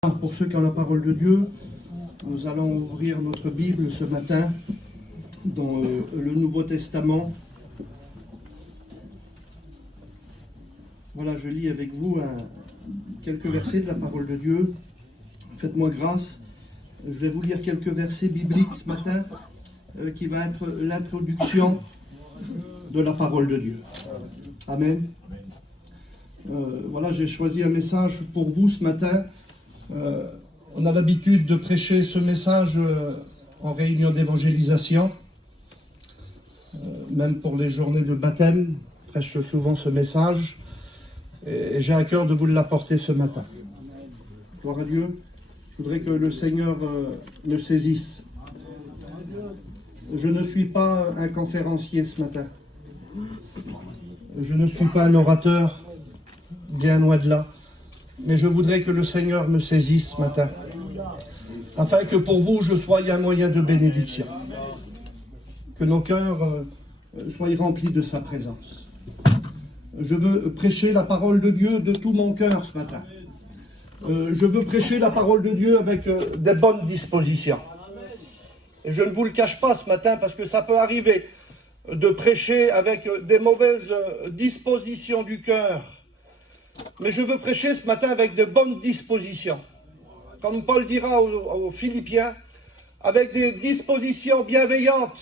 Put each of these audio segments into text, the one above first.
Pour ceux qui ont la parole de Dieu, nous allons ouvrir notre Bible ce matin dans le Nouveau Testament. Voilà, je lis avec vous quelques versets de la parole de Dieu. Faites-moi grâce. Je vais vous lire quelques versets bibliques ce matin qui va être l'introduction de la parole de Dieu. Amen. Voilà, j'ai choisi un message pour vous ce matin. On a l'habitude de prêcher ce message en réunion d'évangélisation, même pour les journées de baptême, je prêche souvent ce message, et j'ai à cœur de vous l'apporter ce matin. Gloire à Dieu. Je voudrais que le Seigneur me saisisse. Je ne suis pas un conférencier ce matin. Je ne suis pas un orateur, bien loin de là. Mais je voudrais que le Seigneur me saisisse ce matin, afin que pour vous, je sois un moyen de bénédiction. Que nos cœurs soient remplis de sa présence. Je veux prêcher la parole de Dieu de tout mon cœur ce matin. Je veux prêcher la parole de Dieu avec des bonnes dispositions. Et je ne vous le cache pas ce matin, parce que ça peut arriver de prêcher avec des mauvaises dispositions du cœur. Mais je veux prêcher ce matin avec de bonnes dispositions. Comme Paul dira aux Philippiens, avec des dispositions bienveillantes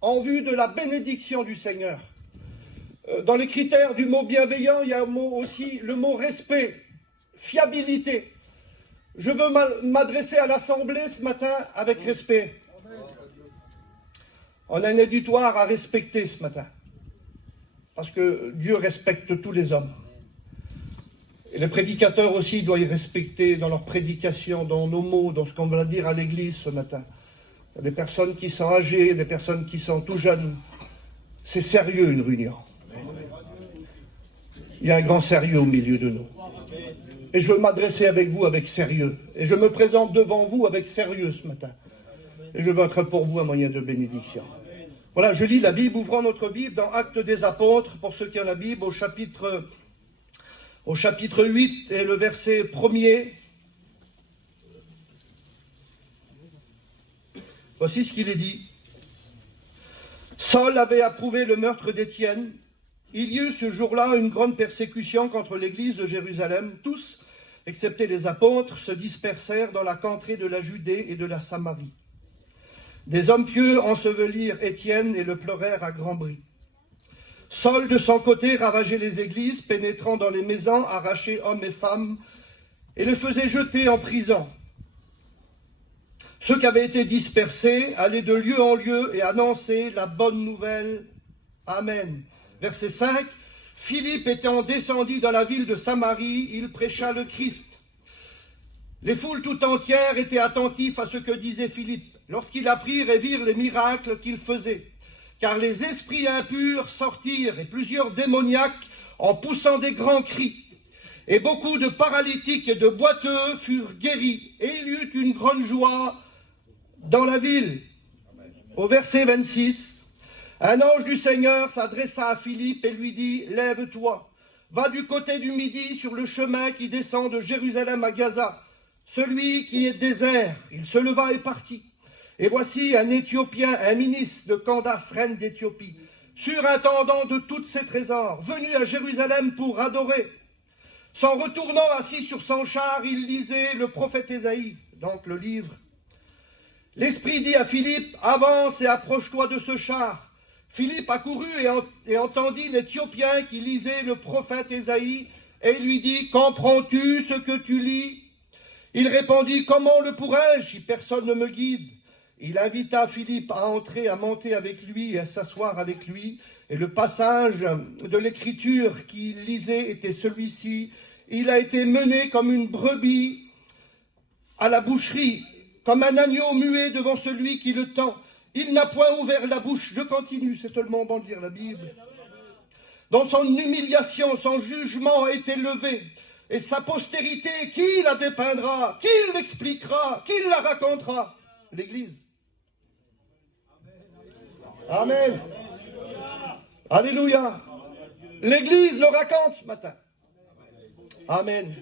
en vue de la bénédiction du Seigneur. Dans les critères du mot bienveillant, il y a aussi le mot respect, fiabilité. Je veux m'adresser à l'Assemblée ce matin avec respect. On a un éditoire à respecter ce matin. Parce que Dieu respecte tous les hommes. Et les prédicateurs aussi doivent y respecter dans leur prédication, dans nos mots, dans ce qu'on va dire à l'église ce matin. Il y a des personnes qui sont âgées, des personnes qui sont tout jeunes. C'est sérieux une réunion. Il y a un grand sérieux au milieu de nous. Et je veux m'adresser avec vous avec sérieux. Et je me présente devant vous avec sérieux ce matin. Et je veux être pour vous un moyen de bénédiction. Voilà, je lis la Bible, ouvrons notre Bible dans Actes des Apôtres, pour ceux qui ont la Bible, au chapitre 8 et le verset 1er. Voici ce qu'il est dit. Saul avait approuvé le meurtre d'Étienne. Il y eut ce jour-là une grande persécution contre l'église de Jérusalem. Tous, excepté les apôtres, se dispersèrent dans la contrée de la Judée et de la Samarie. Des hommes pieux ensevelirent Étienne et le pleurèrent à grand bruit. Saul, de son côté, ravageait les églises, pénétrant dans les maisons, arrachait hommes et femmes, et les faisait jeter en prison. Ceux qui avaient été dispersés allaient de lieu en lieu et annonçaient la bonne nouvelle. Amen. Verset 5. Philippe étant descendu dans la ville de Samarie, il prêcha le Christ. Les foules tout entières étaient attentives à ce que disait Philippe, lorsqu'ils apprirent et virent les miracles qu'il faisait. Car les esprits impurs sortirent, et plusieurs démoniaques, en poussant des grands cris. Et beaucoup de paralytiques et de boiteux furent guéris, et il y eut une grande joie dans la ville. Au verset 26, un ange du Seigneur s'adressa à Philippe et lui dit, « Lève-toi, va du côté du midi sur le chemin qui descend de Jérusalem à Gaza, celui qui est désert. » Il se leva et partit. Et voici un Éthiopien, un ministre de Candace, reine d'Éthiopie, surintendant de tous ses trésors, venu à Jérusalem pour adorer. S'en retournant assis sur son char, il lisait le prophète Ésaïe, donc le livre. L'Esprit dit à Philippe, avance et approche-toi de ce char. Philippe accourut et entendit l'Éthiopien qui lisait le prophète Ésaïe et lui dit, comprends-tu ce que tu lis? Il répondit, comment le pourrais-je si personne ne me guide? Il invita Philippe à entrer, à monter avec lui et à s'asseoir avec lui. Et le passage de l'écriture qu'il lisait était celui-ci. Il a été mené comme une brebis à la boucherie, comme un agneau muet devant celui qui le tend. Il n'a point ouvert la bouche. Je continue, c'est seulement bon de lire la Bible. Dans son humiliation, son jugement a été levé. Et sa postérité, qui la dépeindra? Qui l'expliquera? Qui la racontera? L'Église. Amen. Alléluia. L'Église le raconte ce matin. Amen.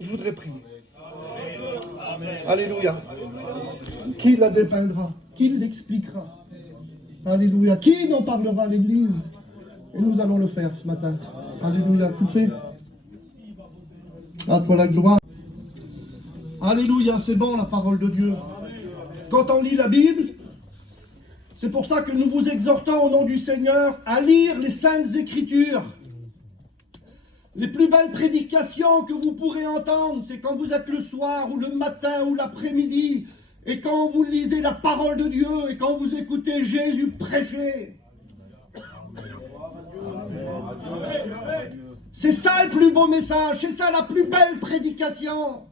Je voudrais prier. Alléluia. Qui la dépeindra? Qui l'expliquera? Alléluia. Qui n'en parlera à l'Église? Et nous allons le faire ce matin. Alléluia. Tu le fais? À toi la gloire. Alléluia, c'est bon la parole de Dieu. Quand on lit la Bible, c'est pour ça que nous vous exhortons au nom du Seigneur à lire les Saintes Écritures. Les plus belles prédications que vous pourrez entendre, c'est quand vous êtes le soir ou le matin ou l'après-midi et quand vous lisez la parole de Dieu et quand vous écoutez Jésus prêcher. C'est ça le plus beau message, c'est ça la plus belle prédication.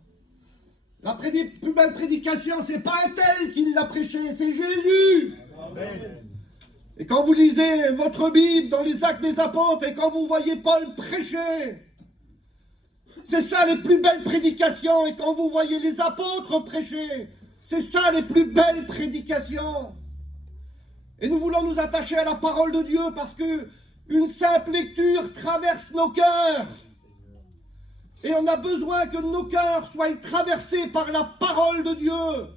La plus belle prédication, c'est pas un tel qui l'a prêché, c'est Jésus. Et quand vous lisez votre Bible dans les Actes des Apôtres et quand vous voyez Paul prêcher, c'est ça les plus belles prédications. Et quand vous voyez les apôtres prêcher, c'est ça les plus belles prédications. Et nous voulons nous attacher à la parole de Dieu parce que une simple lecture traverse nos cœurs. Et on a besoin que nos cœurs soient traversés par la parole de Dieu.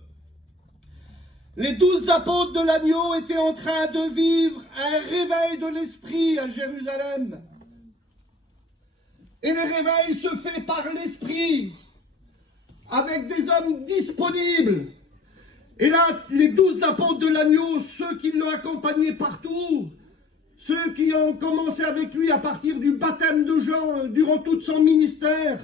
Les 12 apôtres de l'agneau étaient en train de vivre un réveil de l'esprit à Jérusalem. Et le réveil se fait par l'esprit, avec des hommes disponibles. Et là, les 12 apôtres de l'agneau, ceux qui l'ont accompagné partout, ceux qui ont commencé avec lui à partir du baptême de Jean, durant tout son ministère,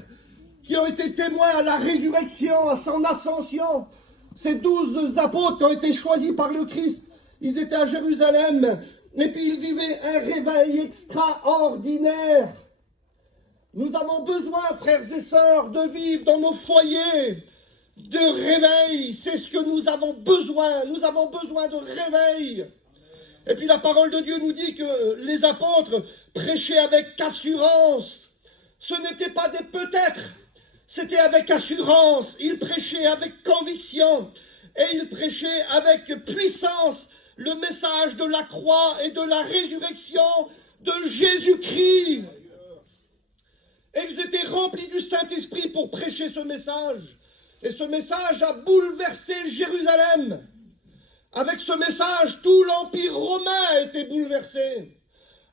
qui ont été témoins à la résurrection, à son ascension, ces 12 apôtres qui ont été choisis par le Christ, ils étaient à Jérusalem, et puis ils vivaient un réveil extraordinaire. Nous avons besoin, frères et sœurs, de vivre dans nos foyers de réveil. C'est ce que nous avons besoin. Nous avons besoin de réveil. Et puis la parole de Dieu nous dit que les apôtres prêchaient avec assurance. Ce n'était pas des peut-être. C'était avec assurance, ils prêchaient avec conviction et ils prêchaient avec puissance le message de la croix et de la résurrection de Jésus-Christ. Et ils étaient remplis du Saint-Esprit pour prêcher ce message. Et ce message a bouleversé Jérusalem. Avec ce message, tout l'Empire romain a été bouleversé.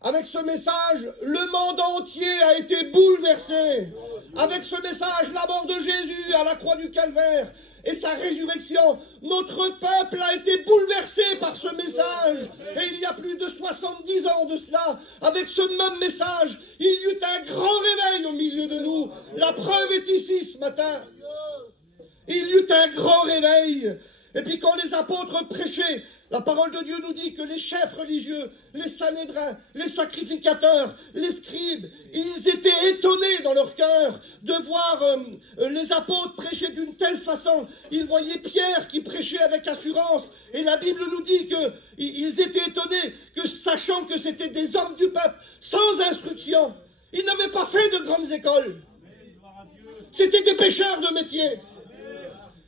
Avec ce message, le monde entier a été bouleversé. Avec ce message, la mort de Jésus à la croix du Calvaire et sa résurrection, notre peuple a été bouleversé par ce message. Et il y a plus de 70 ans de cela, avec ce même message, il y eut un grand réveil au milieu de nous. La preuve est ici ce matin. Il y eut un grand réveil. Et puis quand les apôtres prêchaient, la parole de Dieu nous dit que les chefs religieux, les sanédrins, les sacrificateurs, les scribes, ils étaient étonnés dans leur cœur de voir les apôtres prêcher d'une telle façon. Ils voyaient Pierre qui prêchait avec assurance. Et la Bible nous dit qu'ils étaient étonnés, que sachant que c'était des hommes du peuple, sans instruction, ils n'avaient pas fait de grandes écoles. C'était des pêcheurs de métier.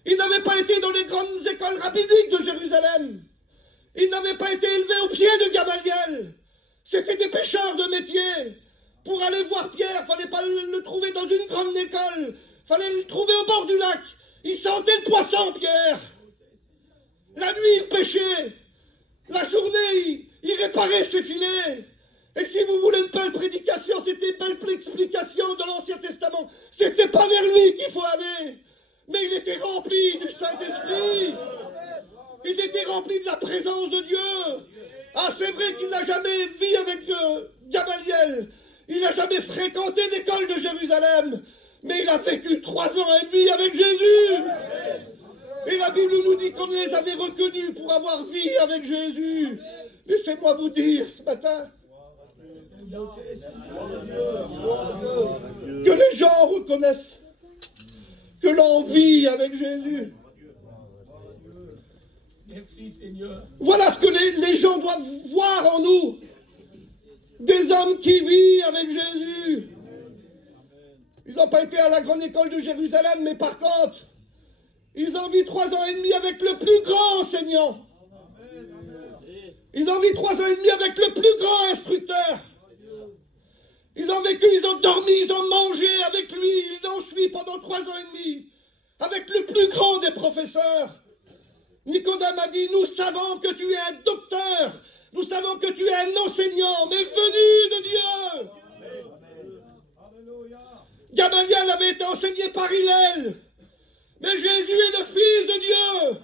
Ils n'avaient pas été dans les grandes écoles rabbiniques de Jérusalem. Ils n'avaient pas été élevés au pied de Gamaliel. C'était des pêcheurs de métier. Pour aller voir Pierre, il ne fallait pas le trouver dans une grande école. Il fallait le trouver au bord du lac. Il sentait le poisson, Pierre. La nuit, il pêchait. La journée, il réparait ses filets. Et si vous voulez une belle prédication, c'était une belle explication de l'Ancien Testament. C'était pas vers lui qu'il faut aller. Mais il était rempli du Saint-Esprit. Il était rempli de la présence de Dieu. Ah, c'est vrai qu'il n'a jamais vécu avec Gamaliel. Il n'a jamais fréquenté l'école de Jérusalem. Mais il a vécu 3 ans et demi avec Jésus. Et la Bible nous dit qu'on les avait reconnus pour avoir vécu avec Jésus. Laissez-moi vous dire ce matin que les gens reconnaissent que l'on vit avec Jésus. Merci Seigneur. Voilà ce que les gens doivent voir en nous. Des hommes qui vivent avec Jésus. Ils n'ont pas été à la grande école de Jérusalem, mais par contre, ils ont vécu 3 ans et demi avec le plus grand enseignant. Ils ont vécu 3 ans et demi avec le plus grand instructeur. Ils ont vécu, ils ont dormi, ils ont mangé avec lui, ils l'ont suivi pendant 3 ans et demi. Avec le plus plus grand des professeurs. Nicodème a dit, nous savons que tu es un docteur, nous savons que tu es un enseignant, mais venu de Dieu. Gamaliel avait été enseigné par Hillel, mais Jésus est le Fils de Dieu.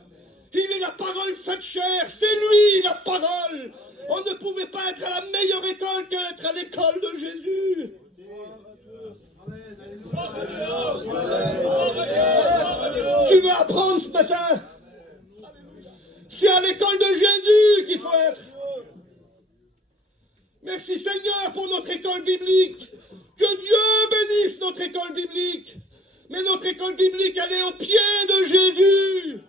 Il est la parole faite chair, c'est lui la parole. On ne pouvait pas être à la meilleure école qu'être à l'école de Jésus. Tu veux apprendre ce matin? C'est à l'école de Jésus qu'il faut être. Merci Seigneur pour notre école biblique. Que Dieu bénisse notre école biblique. Mais notre école biblique, elle est au pied de Jésus.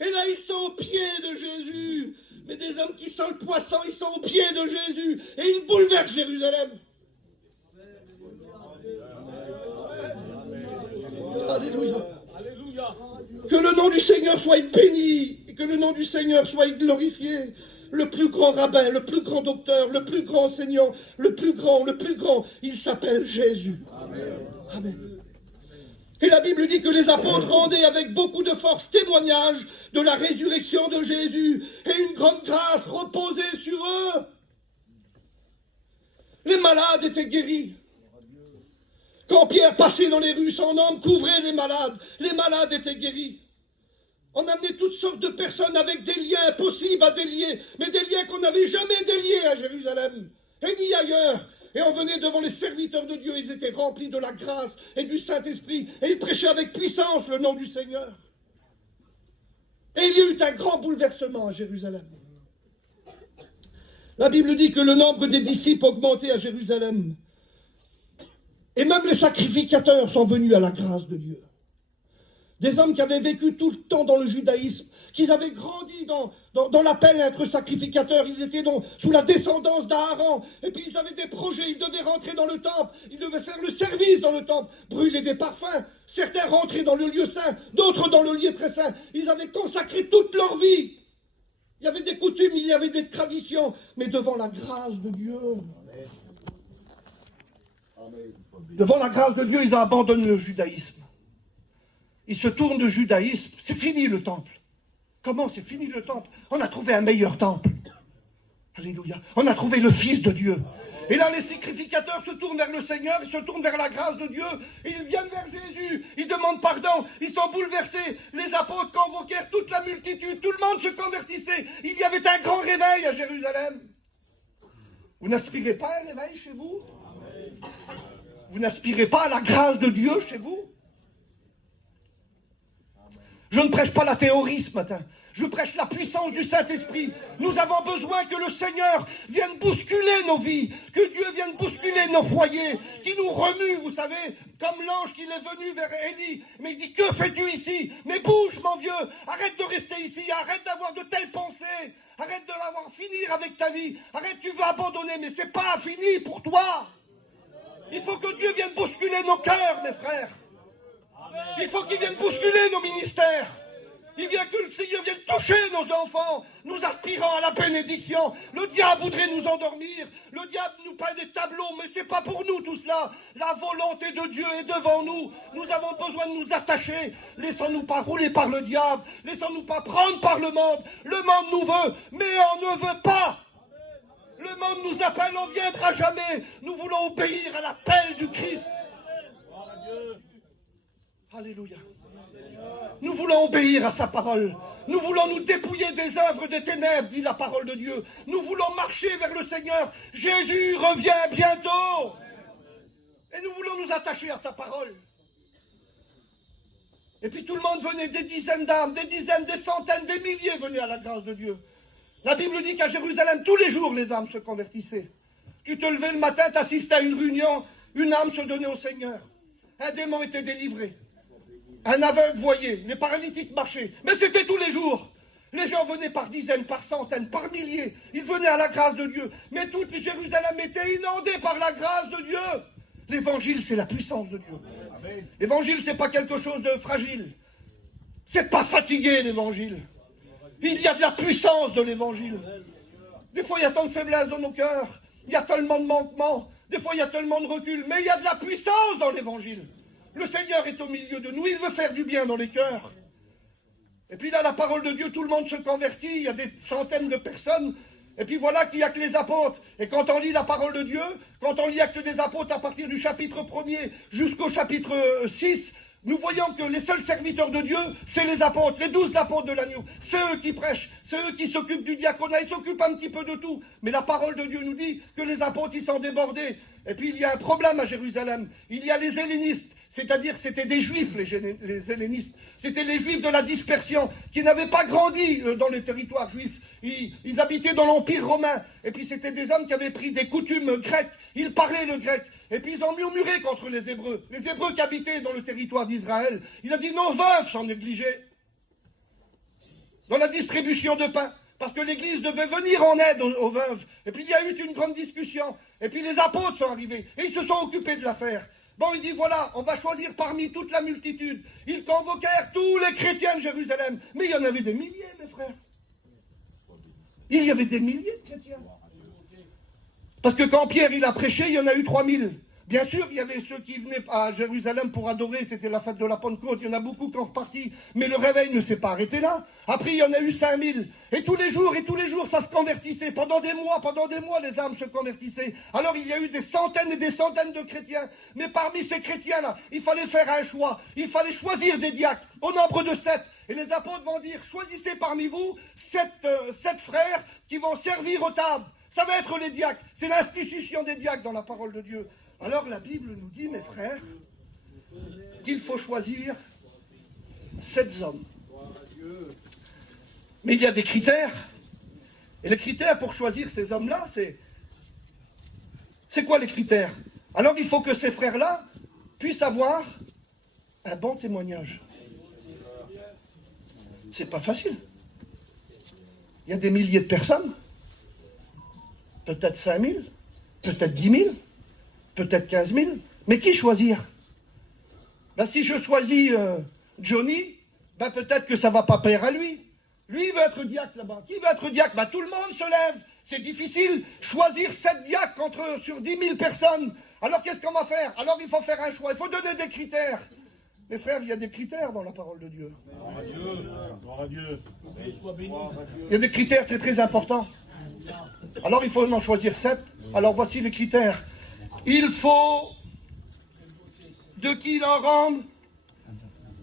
Et là, ils sont au pied de Jésus. Mais des hommes qui sentent le poisson, ils sont au pied de Jésus. Et ils bouleversent Jérusalem. Alléluia. Que le nom du Seigneur soit béni. Et que le nom du Seigneur soit glorifié. Le plus grand rabbin, le plus grand docteur, le plus grand enseignant, le plus grand, il s'appelle Jésus. Amen. Amen. Et la Bible dit que les apôtres rendaient avec beaucoup de force témoignage de la résurrection de Jésus et une grande grâce reposait sur eux. Les malades étaient guéris. Quand Pierre passait dans les rues, son homme couvrait les malades étaient guéris. On amenait toutes sortes de personnes avec des liens impossibles à délier, mais des liens qu'on n'avait jamais déliés à Jérusalem, et ni ailleurs. Et on venait devant les serviteurs de Dieu, ils étaient remplis de la grâce et du Saint-Esprit, et ils prêchaient avec puissance le nom du Seigneur. Et il y a eu un grand bouleversement à Jérusalem. La Bible dit que le nombre des disciples augmentait à Jérusalem. Et même les sacrificateurs sont venus à la grâce de Dieu. Des hommes qui avaient vécu tout le temps dans le judaïsme, qui avaient grandi dans l'appel à être sacrificateurs, ils étaient sous la descendance d'Aaron, et puis ils avaient des projets, ils devaient rentrer dans le temple, ils devaient faire le service dans le temple, brûler des parfums, certains rentraient dans le lieu saint, d'autres dans le lieu très saint, ils avaient consacré toute leur vie. Il y avait des coutumes, il y avait des traditions, mais devant la grâce de Dieu, devant la grâce de Dieu, ils ont abandonné le judaïsme. Ils se tournent du judaïsme. C'est fini le temple. Comment c'est fini le temple? On a trouvé un meilleur temple. Alléluia. On a trouvé le Fils de Dieu. Et là, les sacrificateurs se tournent vers le Seigneur, ils se tournent vers la grâce de Dieu, et ils viennent vers Jésus, ils demandent pardon, ils sont bouleversés. Les apôtres convoquèrent toute la multitude, tout le monde se convertissait. Il y avait un grand réveil à Jérusalem. Vous n'aspirez pas à un réveil chez vous? Vous n'aspirez pas à la grâce de Dieu chez vous? Je ne prêche pas la théorie ce matin. Je prêche la puissance du Saint-Esprit. Nous avons besoin que le Seigneur vienne bousculer nos vies, que Dieu vienne bousculer nos foyers, qui nous remue, vous savez, comme l'ange qui est venu vers Élie. Mais il dit, que fais-tu ici? Mais bouge, mon vieux, arrête de rester ici, arrête d'avoir de telles pensées, arrête de l'avoir finir avec ta vie, arrête, tu veux abandonner, mais c'est pas fini pour toi. Il faut que Dieu vienne bousculer nos cœurs, mes frères. Il faut qu'il vienne bousculer nos ministères. Il vient que le Seigneur vienne toucher nos enfants. Nous aspirons à la bénédiction. Le diable voudrait nous endormir. Le diable nous peint des tableaux. Mais c'est pas pour nous tout cela. La volonté de Dieu est devant nous. Nous avons besoin de nous attacher. Laissons-nous pas rouler par le diable. Laissons-nous pas prendre par le monde. Le monde nous veut, mais on ne veut pas. Le monde nous appelle, on viendra jamais. Nous voulons obéir à l'appel du Christ. Alléluia. Nous voulons obéir à sa parole. Nous voulons nous dépouiller des œuvres des ténèbres, dit la parole de Dieu. Nous voulons marcher vers le Seigneur. Jésus revient bientôt. Et nous voulons nous attacher à sa parole. Et puis tout le monde venait, des dizaines d'âmes, des dizaines, des centaines, des milliers venaient à la grâce de Dieu. La Bible dit qu'à Jérusalem, tous les jours, les âmes se convertissaient. Tu te levais le matin, tu assistais à une réunion, une âme se donnait au Seigneur. Un démon était délivré. Un aveugle voyait, les paralytiques marchaient. Mais c'était tous les jours. Les gens venaient par dizaines, par centaines, par milliers. Ils venaient à la grâce de Dieu. Mais toute Jérusalem était inondée par la grâce de Dieu. L'évangile, c'est la puissance de Dieu. L'évangile, c'est pas quelque chose de fragile. C'est pas fatigué, l'évangile. Il y a de la puissance de l'évangile. Des fois, il y a tant de faiblesse dans nos cœurs. Il y a tellement de manquements. Des fois, il y a tellement de recul. Mais il y a de la puissance dans l'évangile. Le Seigneur est au milieu de nous, il veut faire du bien dans les cœurs. Et puis là, la parole de Dieu, tout le monde se convertit, il y a des centaines de personnes. Et puis voilà qu'il n'y a que les apôtres. Et quand on lit la parole de Dieu, quand on lit Actes des apôtres à partir du chapitre 1er jusqu'au chapitre 6, nous voyons que les seuls serviteurs de Dieu, c'est les apôtres, les 12 apôtres de l'agneau. C'est eux qui prêchent, c'est eux qui s'occupent du diaconat, ils s'occupent un petit peu de tout. Mais la parole de Dieu nous dit que les apôtres, ils sont débordés. Et puis il y a un problème à Jérusalem. Il y a les hellénistes, c'est-à-dire c'était des juifs, les hellénistes. C'était les juifs de la dispersion, qui n'avaient pas grandi dans les territoires juifs. Ils habitaient dans l'Empire romain. Et puis c'était des hommes qui avaient pris des coutumes grecques. Ils parlaient le grec. Et puis ils ont murmuré contre les Hébreux. Les Hébreux qui habitaient dans le territoire d'Israël. Ils ont dit, nos veuves sont négligées dans la distribution de pain. Parce que l'Église devait venir en aide aux veuves. Et puis il y a eu une grande discussion. Et puis les apôtres sont arrivés. Et ils se sont occupés de l'affaire. Bon, il dit, voilà, on va choisir parmi toute la multitude. Ils convoquèrent tous les chrétiens de Jérusalem. Mais il y en avait des milliers, mes frères. Il y avait des milliers de chrétiens. Parce que quand Pierre il a prêché, il y en a eu 3000. Bien sûr, il y avait ceux qui venaient à Jérusalem pour adorer, c'était la fête de la Pentecôte, il y en a beaucoup qui sont repartis, mais le réveil ne s'est pas arrêté là. Après, il y en a eu 5000. Et tous les jours, ça se convertissait. Pendant des mois, les âmes se convertissaient. Alors, il y a eu des centaines et des centaines de chrétiens. Mais parmi ces chrétiens-là, il fallait faire un choix. Il fallait choisir des diacres, au nombre de 7. Et les apôtres vont dire, choisissez parmi vous 7 frères qui vont servir aux tables. Ça va être les diacres. C'est l'institution des diacres dans la parole de Dieu. Alors la Bible nous dit, mes frères, qu'il faut choisir 7 hommes. Mais il y a des critères. Et les critères pour choisir ces hommes-là, c'est quoi les critères? Alors il faut que ces frères-là puissent avoir un bon témoignage. C'est pas facile. Il y a des milliers de personnes. Peut-être 5000, peut-être 10 000. Peut-être 15 000, mais qui choisir? Ben, si je choisis Johnny, ben, peut-être que ça ne va pas plaire à lui. Lui, il veut être diacre là-bas. Qui veut être diacre? Ben, tout le monde se lève. C'est difficile. Choisir 7 diacres sur 10 000 personnes. Alors, qu'est-ce qu'on va faire? Alors, il faut faire un choix. Il faut donner des critères. Mes frères, il y a des critères dans la parole de Dieu. Il y a des critères très, très importants. Alors, il faut en choisir 7. Alors, voici les critères. Il faut de qui il en rende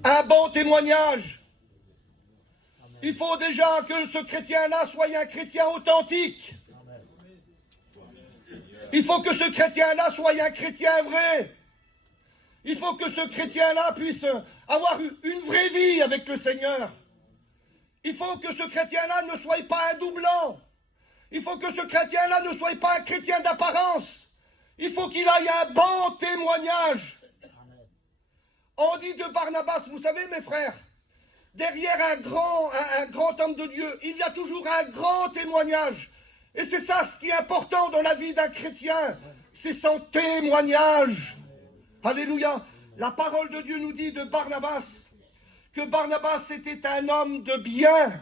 un bon témoignage. Il faut déjà que ce chrétien-là soit un chrétien authentique. Il faut que ce chrétien-là soit un chrétien vrai. Il faut que ce chrétien-là puisse avoir une vraie vie avec le Seigneur. Il faut que ce chrétien-là ne soit pas un doublant. Il faut que ce chrétien-là ne soit pas un chrétien d'apparence. Il faut qu'il aille un bon témoignage. On dit de Barnabas, vous savez mes frères, derrière un grand homme de Dieu, il y a toujours un grand témoignage. Et c'est ça ce qui est important dans la vie d'un chrétien, c'est son témoignage. Alléluia. La parole de Dieu nous dit de Barnabas, que Barnabas était un homme de bien.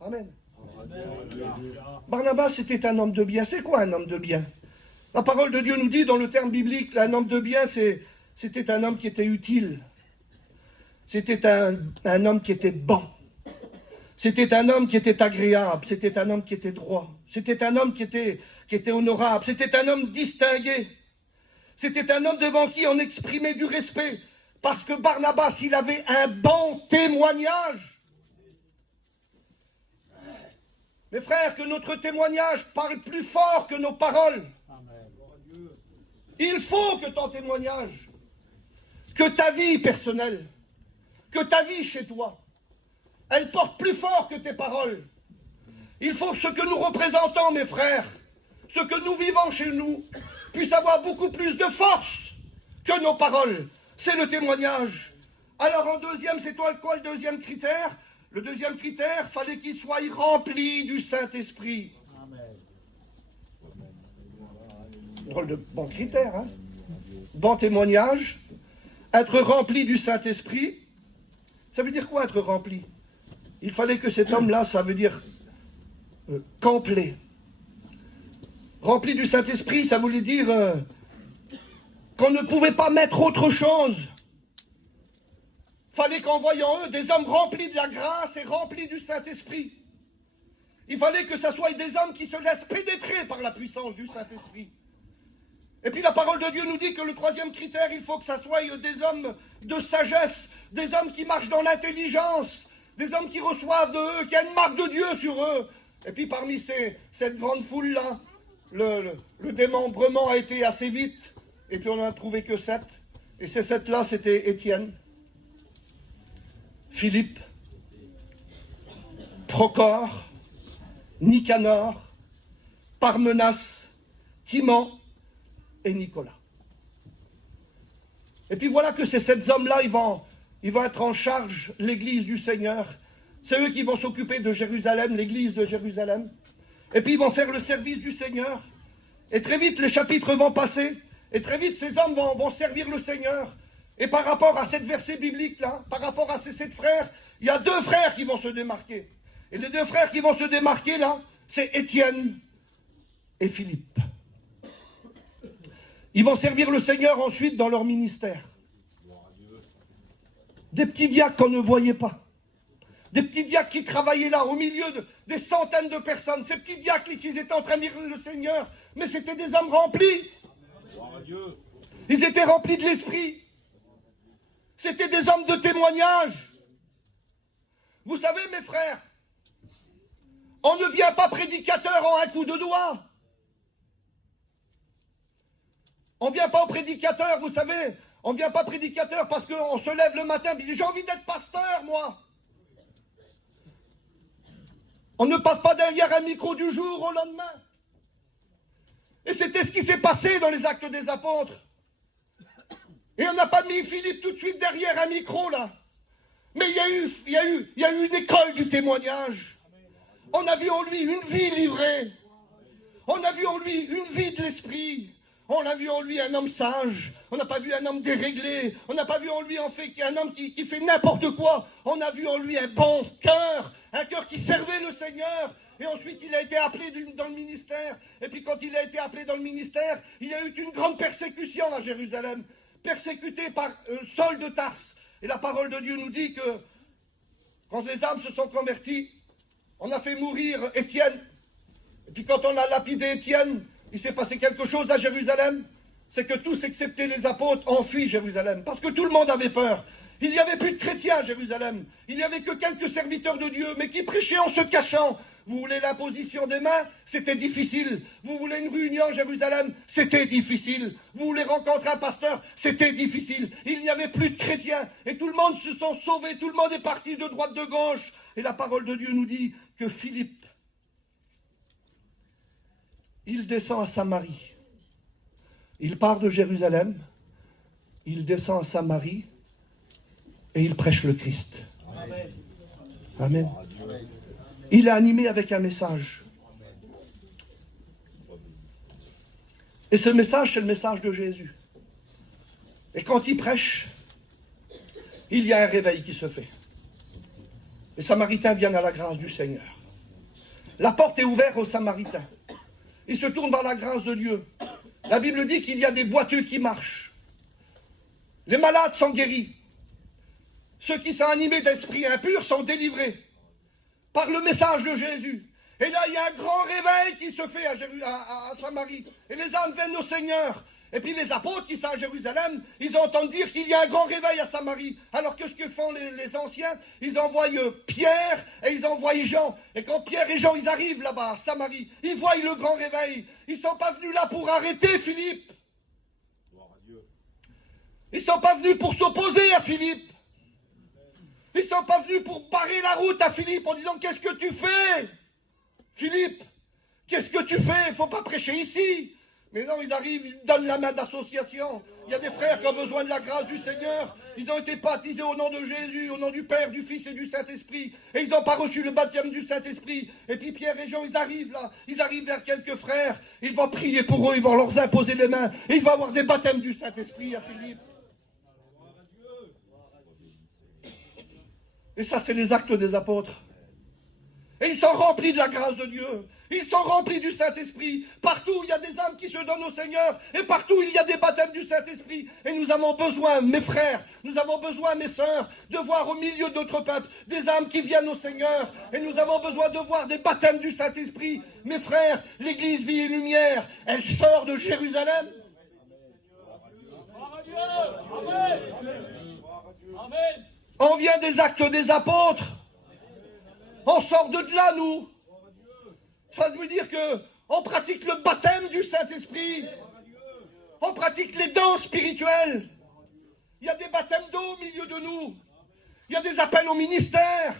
Amen. Barnabas était un homme de bien. C'est quoi un homme de bien? La parole de Dieu nous dit, dans le terme biblique, un homme de bien, c'était un homme qui était utile. C'était un homme qui était bon. C'était un homme qui était agréable. C'était un homme qui était droit. C'était un homme qui était honorable. C'était un homme distingué. C'était un homme devant qui on exprimait du respect. Parce que Barnabas, il avait un bon témoignage. Mes frères, que notre témoignage parle plus fort que nos paroles. Il faut que ton témoignage, que ta vie personnelle, que ta vie chez toi, elle porte plus fort que tes paroles. Il faut que ce que nous représentons, mes frères, ce que nous vivons chez nous, puisse avoir beaucoup plus de force que nos paroles. C'est le témoignage. Alors en deuxième, c'est quoi le deuxième critère? Le deuxième critère, fallait qu'il soit rempli du Saint-Esprit. Drôle de bon critère, hein? Bon témoignage, être rempli du Saint-Esprit. Ça veut dire quoi être rempli? Il fallait que cet homme-là, ça veut dire complet. Rempli du Saint-Esprit, ça voulait dire qu'on ne pouvait pas mettre autre chose. Fallait qu'en voyant eux des hommes remplis de la grâce et remplis du Saint-Esprit. Il fallait que ce soit des hommes qui se laissent pénétrer par la puissance du Saint-Esprit. Et puis la parole de Dieu nous dit que le troisième critère, il faut que ça soit des hommes de sagesse, des hommes qui marchent dans l'intelligence, des hommes qui reçoivent de eux, qui a une marque de Dieu sur eux. Et puis parmi cette grande foule-là, le démembrement a été assez vite, et puis on n'en a trouvé que 7. Et ces 7-là, c'était Étienne, Philippe, Procor, Nicanor, Parmenas, Timon et Nicolas. Et puis voilà que ces 7 hommes-là, ils vont être en charge l'église du Seigneur. C'est eux qui vont s'occuper de Jérusalem, l'église de Jérusalem. Et puis ils vont faire le service du Seigneur. Et très vite, les chapitres vont passer. Et très vite, ces hommes vont servir le Seigneur. Et par rapport à cette verset biblique-là, par rapport à ces 7 frères, il y a 2 frères qui vont se démarquer. Et les 2 frères qui vont se démarquer là, c'est Étienne et Philippe. Ils vont servir le Seigneur ensuite dans leur ministère. Des petits diacres qu'on ne voyait pas. Des petits diacres qui travaillaient là, au milieu des centaines de personnes. Ces petits diacres qui étaient en train de servir le Seigneur. Mais c'était des hommes remplis. Ils étaient remplis de l'Esprit. C'était des hommes de témoignage. Vous savez, mes frères, on ne vient pas prédicateur en un coup de doigt. On ne vient pas au prédicateur, vous savez. On ne vient pas prédicateur parce qu'on se lève le matin et dit « j'ai envie d'être pasteur, moi ». On ne passe pas derrière un micro du jour au lendemain. Et c'était ce qui s'est passé dans les Actes des Apôtres. Et on n'a pas mis Philippe tout de suite derrière un micro, là. Mais il y a eu une école du témoignage. On a vu en lui une vie livrée. On a vu en lui une vie de l'esprit. On a vu en lui un homme sage. On n'a pas vu un homme déréglé. On n'a pas vu en lui en fait un homme qui fait n'importe quoi. On a vu en lui un bon cœur. Un cœur qui servait le Seigneur. Et ensuite, il a été appelé dans le ministère. Et puis quand il a été appelé dans le ministère, il y a eu une grande persécution à Jérusalem. Persécuté par Saul de Tarse. Et la parole de Dieu nous dit que quand les âmes se sont converties, on a fait mourir Étienne. Et puis quand on a lapidé Étienne, il s'est passé quelque chose à Jérusalem. C'est que tous, excepté les apôtres, ont fui Jérusalem. Parce que tout le monde avait peur. Il n'y avait plus de chrétiens à Jérusalem. Il n'y avait que quelques serviteurs de Dieu, mais qui prêchaient en se cachant. Vous voulez l'imposition des mains? C'était difficile. Vous voulez une réunion à Jérusalem? C'était difficile. Vous voulez rencontrer un pasteur? C'était difficile. Il n'y avait plus de chrétiens. Et tout le monde se sont sauvés. Tout le monde est parti de droite, de gauche. Et la parole de Dieu nous dit que Philippe, il descend à Samarie. Il part de Jérusalem. Il descend à Samarie. Et il prêche le Christ. Amen. Amen. Il est animé avec un message. Et ce message, c'est le message de Jésus. Et quand il prêche, il y a un réveil qui se fait. Les Samaritains viennent à la grâce du Seigneur. La porte est ouverte aux Samaritains. Ils se tournent vers la grâce de Dieu. La Bible dit qu'il y a des boiteux qui marchent. Les malades sont guéris. Ceux qui sont animés d'esprit impur sont délivrés par le message de Jésus. Et là, il y a un grand réveil qui se fait à Samarie. Et les âmes viennent au Seigneur. Et puis les apôtres qui sont à Jérusalem, ils entendent dire qu'il y a un grand réveil à Samarie. Alors que ce que font les anciens, ils envoient Pierre et ils envoient Jean. Et quand Pierre et Jean, ils arrivent là-bas à Samarie, ils voient le grand réveil. Ils ne sont pas venus là pour arrêter Philippe. Ils ne sont pas venus pour s'opposer à Philippe. Ils ne sont pas venus pour barrer la route à Philippe en disant « Qu'est-ce que tu fais, Philippe? Qu'est-ce que tu fais? Il ne faut pas prêcher ici. » Mais non, ils arrivent, ils donnent la main d'association. Il y a des frères qui ont besoin de la grâce du Seigneur. Ils ont été baptisés au nom de Jésus, au nom du Père, du Fils et du Saint-Esprit. Et ils n'ont pas reçu le baptême du Saint-Esprit. Et puis Pierre et Jean, ils arrivent là. Ils arrivent vers quelques frères. Ils vont prier pour eux, ils vont leur imposer les mains. Et il va y avoir des baptêmes du Saint-Esprit à Philippe. Et ça, c'est les actes des apôtres. Et Ils sont remplis de la grâce de Dieu. Ils sont remplis du Saint-Esprit. Partout, il y a des âmes qui se donnent au Seigneur. Et partout, il y a des baptêmes du Saint-Esprit. Et nous avons besoin, mes frères, nous avons besoin, mes sœurs, de voir au milieu de notre peuple des âmes qui viennent au Seigneur. Et nous avons besoin de voir des baptêmes du Saint-Esprit. Mes frères, l'Église Vie et Lumière, elle sort de Jérusalem. Amen. Amen. On vient des Actes des Apôtres. On sort de là, nous. Ça veut dire que on pratique le baptême du Saint-Esprit. On pratique les dons spirituels. Il y a des baptêmes d'eau au milieu de nous. Il y a des appels au ministère.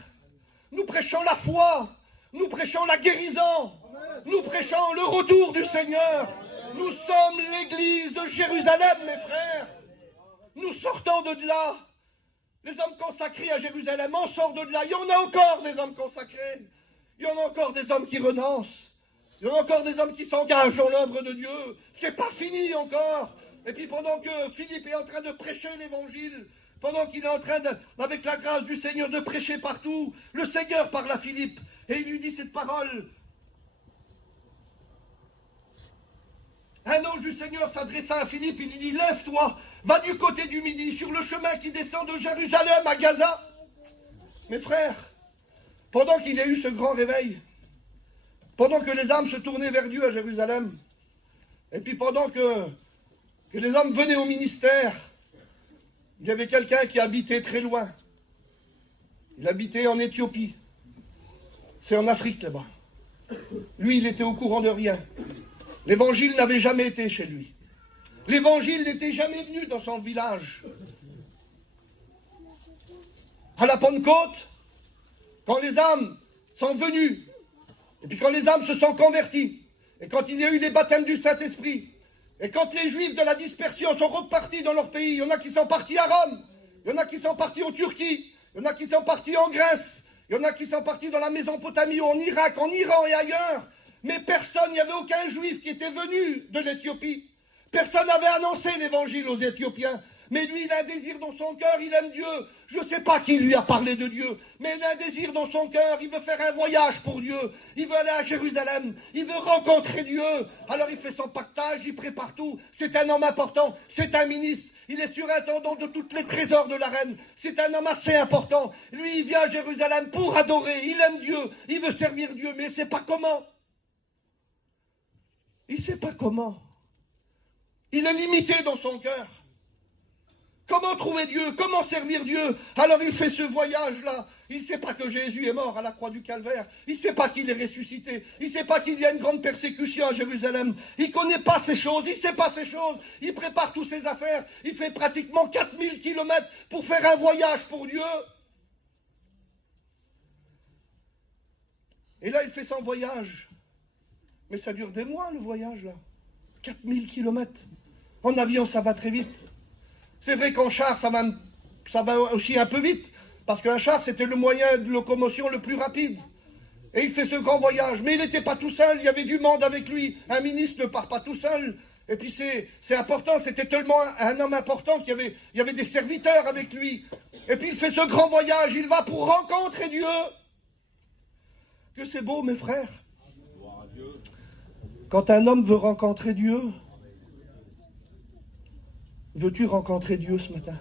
Nous prêchons la foi. Nous prêchons la guérison. Nous prêchons le retour du Seigneur. Nous sommes l'église de Jérusalem, mes frères. Nous sortons de là. Les hommes consacrés à Jérusalem, on sort de là. Il y en a encore des hommes consacrés. Il y en a encore des hommes qui renoncent. Il y en a encore des hommes qui s'engagent dans l'œuvre de Dieu. C'est pas fini encore. Et puis pendant que Philippe est en train de prêcher l'évangile, pendant qu'il est en train, avec la grâce du Seigneur, de prêcher partout, le Seigneur parle à Philippe et il lui dit cette parole. Un ange du Seigneur s'adressa à Philippe, il lui dit, lève-toi, va du côté du midi, sur le chemin qui descend de Jérusalem à Gaza. Mes frères, pendant qu'il y a eu ce grand réveil, pendant que les âmes se tournaient vers Dieu à Jérusalem, et puis pendant que les hommes venaient au ministère, il y avait quelqu'un qui habitait très loin. Il habitait en Éthiopie. C'est en Afrique là-bas. Lui, il était au courant de rien. L'évangile n'avait jamais été chez lui. L'évangile n'était jamais venu dans son village. À la Pentecôte, quand les âmes sont venues, et puis quand les âmes se sont converties, et quand il y a eu les baptêmes du Saint-Esprit, et quand les Juifs de la dispersion sont repartis dans leur pays, il y en a qui sont partis à Rome, il y en a qui sont partis en Turquie, il y en a qui sont partis en Grèce, il y en a qui sont partis dans la Mésopotamie, en Irak, en Iran et ailleurs. Mais personne, il n'y avait aucun Juif qui était venu de l'Éthiopie. Personne n'avait annoncé l'évangile aux Éthiopiens. Mais lui, il a un désir dans son cœur, il aime Dieu. Je ne sais pas qui lui a parlé de Dieu, mais il a un désir dans son cœur, il veut faire un voyage pour Dieu. Il veut aller à Jérusalem, il veut rencontrer Dieu. Alors il fait son pactage, il prépare tout. C'est un homme important, c'est un ministre. Il est surintendant de tous les trésors de la reine. C'est un homme assez important. Lui, il vient à Jérusalem pour adorer. Il aime Dieu, il veut servir Dieu, mais il ne sait pas comment. Il ne sait pas comment. Il est limité dans son cœur. Comment trouver Dieu? Comment servir Dieu? Alors il fait ce voyage-là. Il ne sait pas que Jésus est mort à la croix du Calvaire. Il ne sait pas qu'il est ressuscité. Il ne sait pas qu'il y a une grande persécution à Jérusalem. Il ne connaît pas ces choses. Il ne sait pas ces choses. Il prépare toutes ses affaires. Il fait pratiquement 4000 kilomètres pour faire un voyage pour Dieu. Et là, il fait son voyage. Mais ça dure des mois, le voyage, là. 4000 kilomètres. En avion, ça va très vite. C'est vrai qu'en char, ça va aussi un peu vite, parce qu'un char, c'était le moyen de locomotion le plus rapide. Et il fait ce grand voyage. Mais il n'était pas tout seul, il y avait du monde avec lui. Un ministre ne part pas tout seul. Et puis c'est important, c'était tellement un homme important qu'il y avait des serviteurs avec lui. Et puis il fait ce grand voyage, il va pour rencontrer Dieu. Que c'est beau, mes frères. Quand un homme veut rencontrer Dieu, veux-tu rencontrer Dieu ce matin?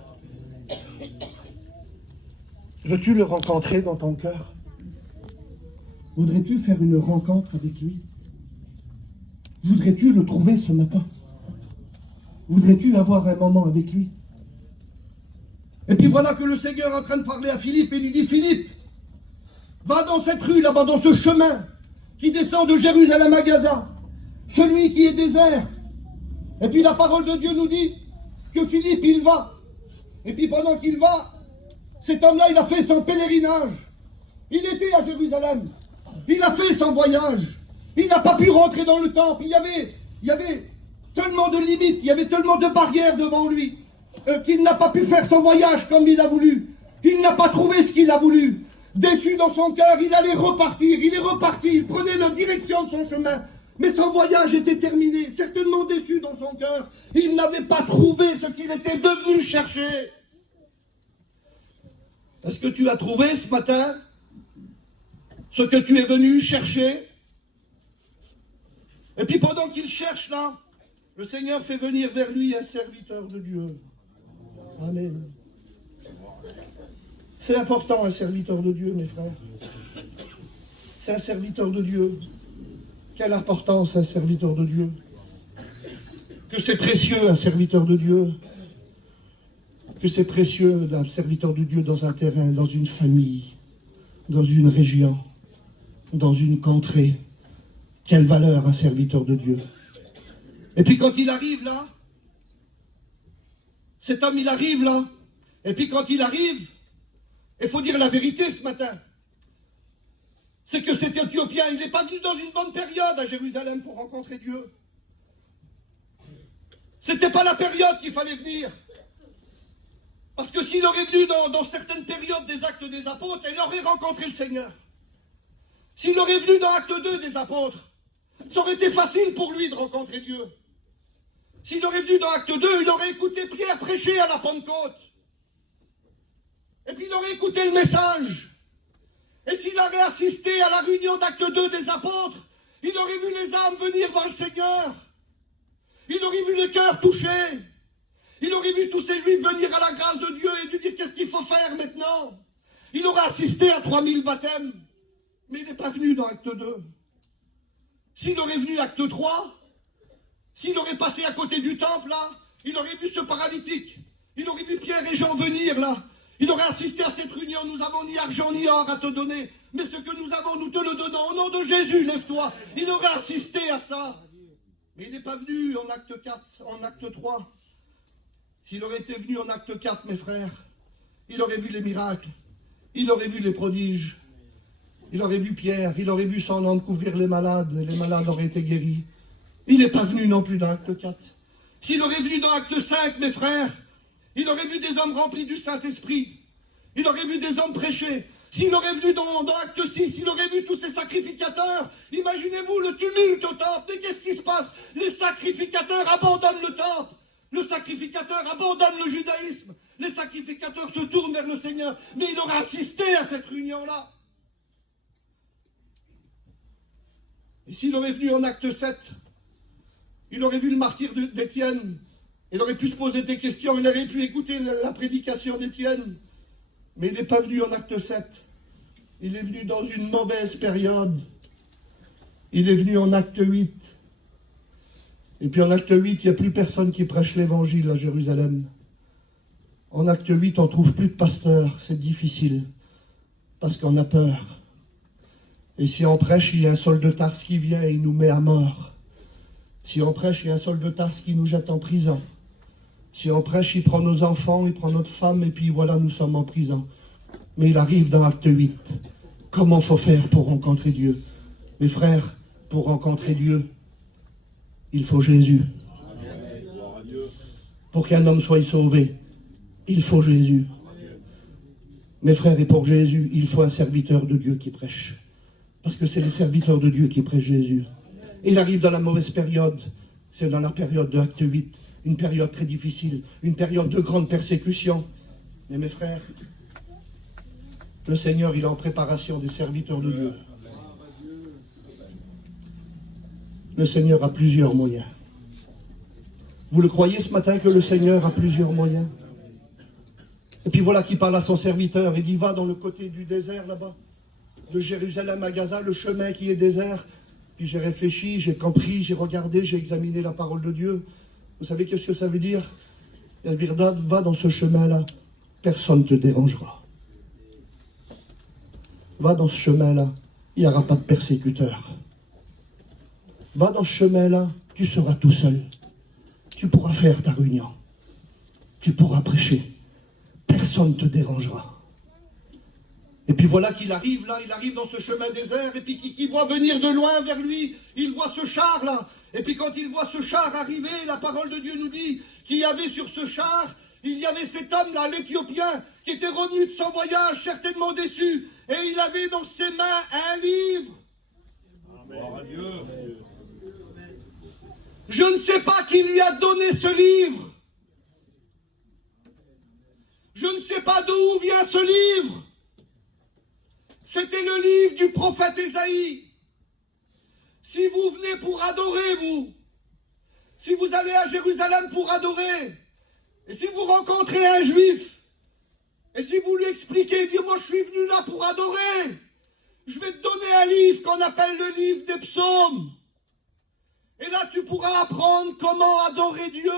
Veux-tu le rencontrer dans ton cœur? Voudrais-tu faire une rencontre avec lui? Voudrais-tu le trouver ce matin? Voudrais-tu avoir un moment avec lui? Et puis voilà que le Seigneur est en train de parler à Philippe et lui dit, Philippe, va dans cette rue là-bas, dans ce chemin qui descend de Jérusalem à Gaza, celui qui est désert. Et puis la parole de Dieu nous dit que Philippe, il va. Et puis pendant qu'il va, cet homme-là, il a fait son pèlerinage. Il était à Jérusalem. Il a fait son voyage. Il n'a pas pu rentrer dans le temple. Il y avait tellement de limites, il y avait tellement de barrières devant lui, qu'il n'a pas pu faire son voyage comme il a voulu. Il n'a pas trouvé ce qu'il a voulu. Déçu dans son cœur, il allait repartir. Il est reparti, il prenait la direction de son chemin. Mais son voyage était terminé, certainement déçu dans son cœur. Il n'avait pas trouvé ce qu'il était devenu chercher. Est-ce que tu as trouvé ce matin ce que tu es venu chercher. Et puis pendant qu'il cherche là, le Seigneur fait venir vers lui un serviteur de Dieu. Amen. C'est important, un serviteur de Dieu, mes frères. C'est un serviteur de Dieu. Quelle importance, un serviteur de Dieu. Que c'est précieux, un serviteur de Dieu. Que c'est précieux, un serviteur de Dieu dans un terrain, dans une famille, dans une région, dans une contrée. Quelle valeur, un serviteur de Dieu. Et puis quand il arrive là, cet homme il arrive là, et puis quand il arrive, il faut dire la vérité ce matin, c'est que cet Éthiopien, il n'est pas venu dans une bonne période à Jérusalem pour rencontrer Dieu. C'était pas la période qu'il fallait venir. Parce que s'il aurait venu dans certaines périodes des Actes des Apôtres, il aurait rencontré le Seigneur. S'il aurait venu dans Acte 2 des Apôtres, ça aurait été facile pour lui de rencontrer Dieu. S'il aurait venu dans Acte 2, il aurait écouté Pierre prêcher à la Pentecôte. Et puis il aurait écouté le message. Et s'il aurait assisté à la réunion d'Acte 2 des Apôtres, il aurait vu les âmes venir vers le Seigneur. Il aurait vu les cœurs touchés. Il aurait vu tous ces Juifs venir à la grâce de Dieu et lui dire qu'est-ce qu'il faut faire maintenant. Il aurait assisté à 3000 baptêmes. Mais il n'est pas venu dans Acte 2. S'il aurait venu Acte 3, s'il aurait passé à côté du temple, là, il aurait vu ce paralytique. Il aurait vu Pierre et Jean venir, là. Il aurait assisté à cette réunion. Nous n'avons ni argent ni or à te donner. Mais ce que nous avons, nous te le donnons. Au nom de Jésus, lève-toi. Il aurait assisté à ça. Mais il n'est pas venu en Acte 4, en Acte 3. S'il aurait été venu en Acte 4, mes frères, il aurait vu les miracles. Il aurait vu les prodiges. Il aurait vu Pierre. Il aurait vu son âme couvrir les malades. Et les malades auraient été guéris. Il n'est pas venu non plus dans Acte 4. S'il aurait venu dans Acte 5, mes frères, il aurait vu des hommes remplis du Saint-Esprit. Il aurait vu des hommes prêcher. S'il aurait venu dans Acte 6, il aurait vu tous ces sacrificateurs. Imaginez-vous le tumulte au temple. Mais qu'est-ce qui se passe? Les sacrificateurs abandonnent le temple. Le sacrificateur abandonne le judaïsme. Les sacrificateurs se tournent vers le Seigneur. Mais il aurait assisté à cette réunion-là. Et s'il aurait venu en Acte 7, il aurait vu le martyre d'Étienne. Il aurait pu se poser des questions. Il aurait pu écouter la prédication d'Étienne. Mais il n'est pas venu en Acte 7. Il est venu dans une mauvaise période. Il est venu en Acte 8. Et puis en Acte 8, il n'y a plus personne qui prêche l'évangile à Jérusalem. En Acte 8, on ne trouve plus de pasteurs. C'est difficile. Parce qu'on a peur. Et si on prêche, il y a un soldat de Tarse qui vient et il nous met à mort. Si on prêche, il y a un soldat de Tarse qui nous jette en prison. Si on prêche, il prend nos enfants, il prend notre femme, et puis voilà, nous sommes en prison. Mais il arrive dans Acte 8. Comment faut faire pour rencontrer Dieu? Mes frères, pour rencontrer Dieu, il faut Jésus. Pour qu'un homme soit sauvé, il faut Jésus. Mes frères, et pour Jésus, il faut un serviteur de Dieu qui prêche. Parce que c'est les serviteurs de Dieu qui prêchent Jésus. Et il arrive dans la mauvaise période. C'est dans la période de Acte 8. Une période très difficile. Une période de grande persécution. Mais mes frères, le Seigneur, il est en préparation des serviteurs de Dieu. Le Seigneur a plusieurs moyens. Vous le croyez ce matin que le Seigneur a plusieurs moyens? Et puis voilà qu'il parle à son serviteur. Il dit, va dans le côté du désert là-bas. De Jérusalem à Gaza, le chemin qui est désert. Puis j'ai réfléchi, j'ai compris, j'ai regardé, j'ai examiné la parole de Dieu. Vous savez qu'est-ce que ça veut dire? Va dans ce chemin-là, personne ne te dérangera. Va dans ce chemin-là, il n'y aura pas de persécuteur. Va dans ce chemin-là, tu seras tout seul. Tu pourras faire ta réunion. Tu pourras prêcher. Personne ne te dérangera. Et puis voilà qu'il arrive là, il arrive dans ce chemin désert, et puis qui voit venir de loin vers lui, il voit ce char là. Et puis quand il voit ce char arriver, la parole de Dieu nous dit qu'il y avait sur ce char, il y avait cet homme là, l'Éthiopien, qui était revenu de son voyage, certainement déçu, et il avait dans ses mains un livre. Amen. Je ne sais pas qui lui a donné ce livre. Je ne sais pas d'où vient ce livre. C'était le livre du prophète Ésaïe. Si vous venez pour adorer, si vous allez à Jérusalem pour adorer, et si vous rencontrez un juif, et si vous lui expliquez, dites moi je suis venu là pour adorer, je vais te donner un livre qu'on appelle le livre des psaumes. Et là tu pourras apprendre comment adorer Dieu.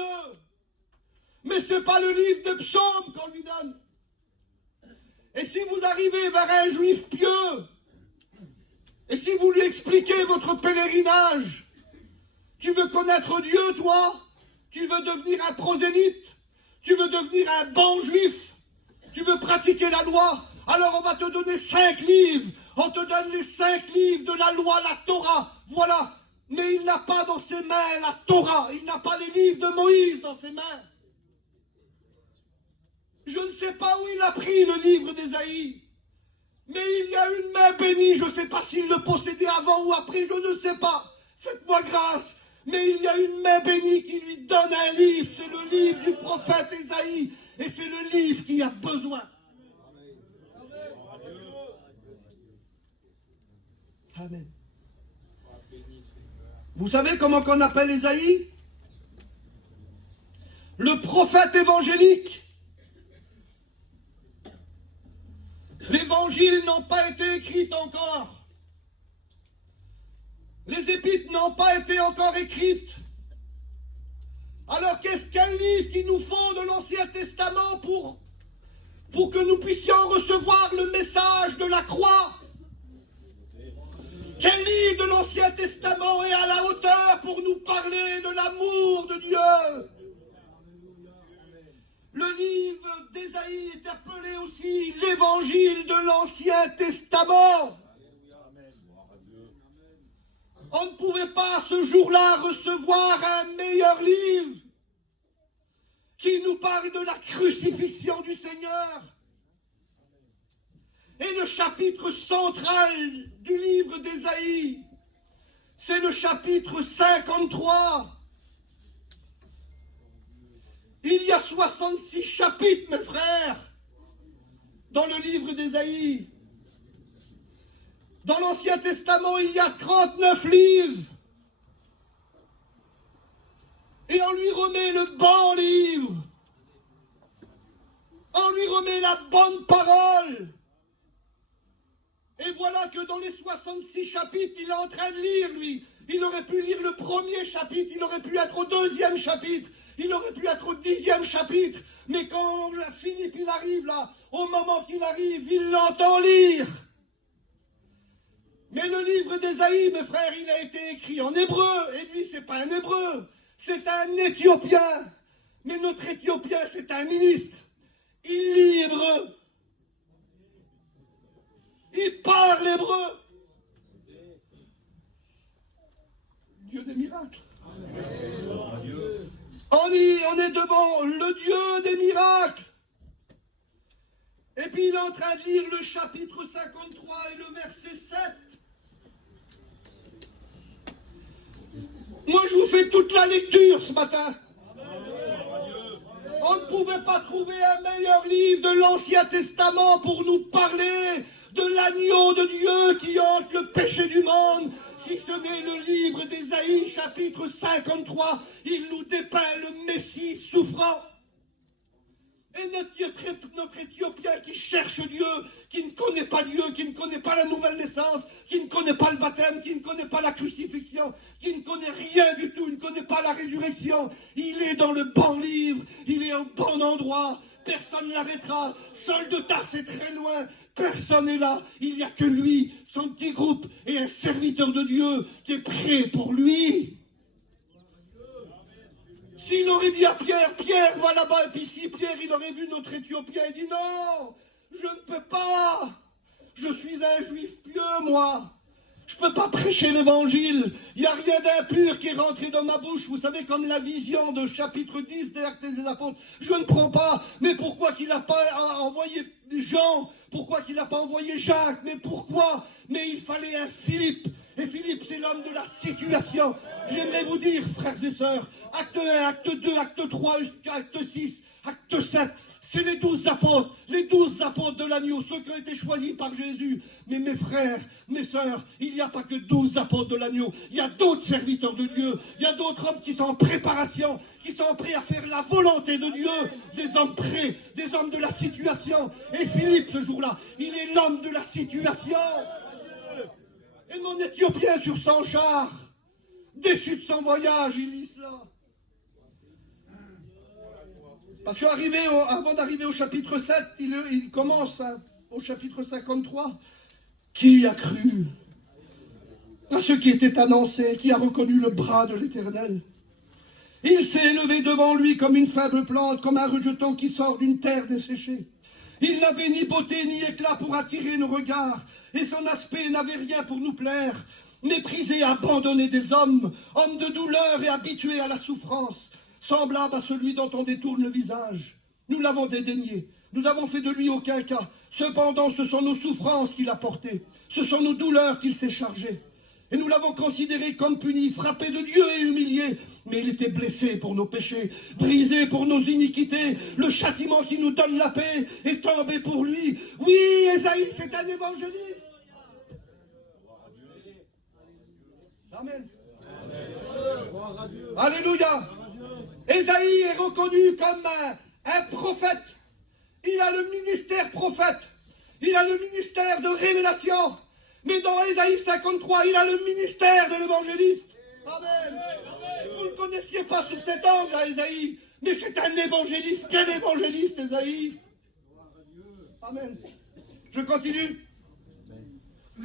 Mais ce n'est pas le livre des psaumes qu'on lui donne. Et si vous arrivez vers un juif pieux, et si vous lui expliquez votre pèlerinage, tu veux connaître Dieu, toi? Tu veux devenir un prosélyte? Tu veux devenir un bon juif? Tu veux pratiquer la loi? Alors on va te donner 5 livres. On te donne les 5 livres de la loi, la Torah. Voilà. Mais il n'a pas dans ses mains la Torah. Il n'a pas les livres de Moïse dans ses mains. Je ne sais pas où il a pris le livre d'Ésaïe. Mais il y a une main bénie, je ne sais pas s'il le possédait avant ou après, je ne sais pas. Faites-moi grâce. Mais il y a une main bénie qui lui donne un livre. C'est le livre du prophète Ésaïe. Et c'est le livre qui a besoin. Amen. Vous savez comment qu'on appelle Ésaïe? Le prophète évangélique. Les évangiles n'ont pas été écrits encore. Les épîtres n'ont pas été encore écrites. Alors quel livre qu'il nous faut de l'Ancien Testament pour que nous puissions recevoir le message de la croix? Quel livre de l'Ancien Testament est à la hauteur pour nous parler de l'amour de Dieu? Le livre d'Ésaïe est appelé aussi l'évangile de l'Ancien Testament. On ne pouvait pas ce jour-là recevoir un meilleur livre qui nous parle de la crucifixion du Seigneur. Et le chapitre central du livre d'Ésaïe, c'est le chapitre 53. Il y a 66 chapitres, mes frères, dans le livre d'Ésaïe. Dans l'Ancien Testament, il y a 39 livres. Et on lui remet le bon livre. On lui remet la bonne parole. Et voilà que dans les 66 chapitres, il est en train de lire, lui. Il aurait pu lire le premier chapitre, il aurait pu être au 2e chapitre, il aurait pu être au 10e chapitre. Mais quand Philippe, il arrive là, au moment qu'il arrive, il l'entend lire. Mais le livre d'Ésaïe, mes frères, il a été écrit en hébreu. Et lui, c'est pas un hébreu, c'est un Éthiopien. Mais notre Éthiopien, c'est un ministre. Il lit hébreu. Il parle hébreu. Dieu des miracles. On est devant le Dieu des miracles. Et puis il est en train de lire le chapitre 53 et le verset 7. Moi je vous fais toute la lecture ce matin. On ne pouvait pas trouver un meilleur livre de l'Ancien Testament pour nous parler de l'agneau de Dieu qui ôte le péché du monde, si ce n'est le livre d'Ésaïe, chapitre 53. Il nous dépeint le Messie souffrant. Et notre Éthiopien qui cherche Dieu, qui ne connaît pas Dieu, qui ne connaît pas la nouvelle naissance, qui ne connaît pas le baptême, qui ne connaît pas la crucifixion, qui ne connaît rien du tout, il ne connaît pas la résurrection, il est dans le bon livre, il est au bon endroit, personne ne l'arrêtera. Saul de Tarse est très loin, personne n'est là, il n'y a que lui, son petit groupe et un serviteur de Dieu qui est prêt pour lui. S'il aurait dit à Pierre, Pierre, va là-bas, et puis si Pierre, il aurait vu notre Éthiopien, il dit non, je ne peux pas, je suis un juif pieux, moi, je ne peux pas prêcher l'évangile, il n'y a rien d'impur qui est rentré dans ma bouche, vous savez, comme la vision de chapitre 10 des Actes des Apôtres, je ne prends pas, mais pourquoi qu'il n'a pas envoyé Jean, pourquoi qu'il n'a pas envoyé Jacques, mais pourquoi? Mais il fallait un Philippe. Et Philippe, c'est l'homme de la situation. J'aimerais vous dire, frères et sœurs, acte 1, acte 2, acte 3, jusqu'à acte 6, acte 7, c'est les 12 apôtres de l'agneau, ceux qui ont été choisis par Jésus. Mais mes frères, mes sœurs, il n'y a pas que 12 apôtres de l'agneau, il y a d'autres serviteurs de Dieu, il y a d'autres hommes qui sont en préparation, qui sont prêts à faire la volonté de Dieu, des hommes prêts, des hommes de la situation. Et Philippe, ce jour-là, il est l'homme de la situation. Et mon Éthiopien sur son char, déçu de son voyage, il lit cela. Parce qu'avant d'arriver au chapitre 7, il commence au chapitre 53. Qui a cru à ce qui était annoncé, qui a reconnu le bras de l'Éternel? Il s'est élevé devant lui comme une faible plante, comme un rejeton qui sort d'une terre desséchée. Il n'avait ni beauté ni éclat pour attirer nos regards, et son aspect n'avait rien pour nous plaire. Méprisé, abandonné des hommes, homme de douleur et habitué à la souffrance, semblable à celui dont on détourne le visage. Nous l'avons dédaigné, nous avons fait de lui aucun cas. Cependant, ce sont nos souffrances qu'il a portées, ce sont nos douleurs qu'il s'est chargé. Et nous l'avons considéré comme puni, frappé de Dieu et humilié. Mais il était blessé pour nos péchés, brisé pour nos iniquités. Le châtiment qui nous donne la paix est tombé pour lui. Oui, Ésaïe, c'est un évangéliste. Amen. Alléluia. Ésaïe est reconnu comme un prophète. Il a le ministère prophète. Il a le ministère de révélation. Mais dans Ésaïe 53, il a le ministère de l'évangéliste. Amen. Vous ne le connaissiez pas sous cet angle, là, Ésaïe. Mais c'est un évangéliste. Quel évangéliste, Ésaïe? Amen. Je continue.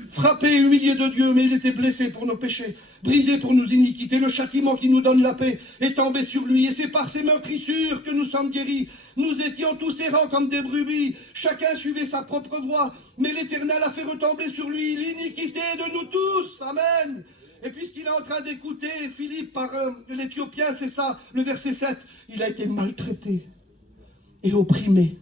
Frappé et humilié de Dieu, mais il était blessé pour nos péchés, brisé pour nos iniquités. Le châtiment qui nous donne la paix est tombé sur lui, et c'est par ses meurtrissures que nous sommes guéris. Nous étions tous errants comme des brebis, chacun suivait sa propre voie, mais l'Éternel a fait retomber sur lui l'iniquité de nous tous. Amen. Et puisqu'il est en train d'écouter Philippe par l'Éthiopien, c'est ça, le verset 7, il a été maltraité et opprimé.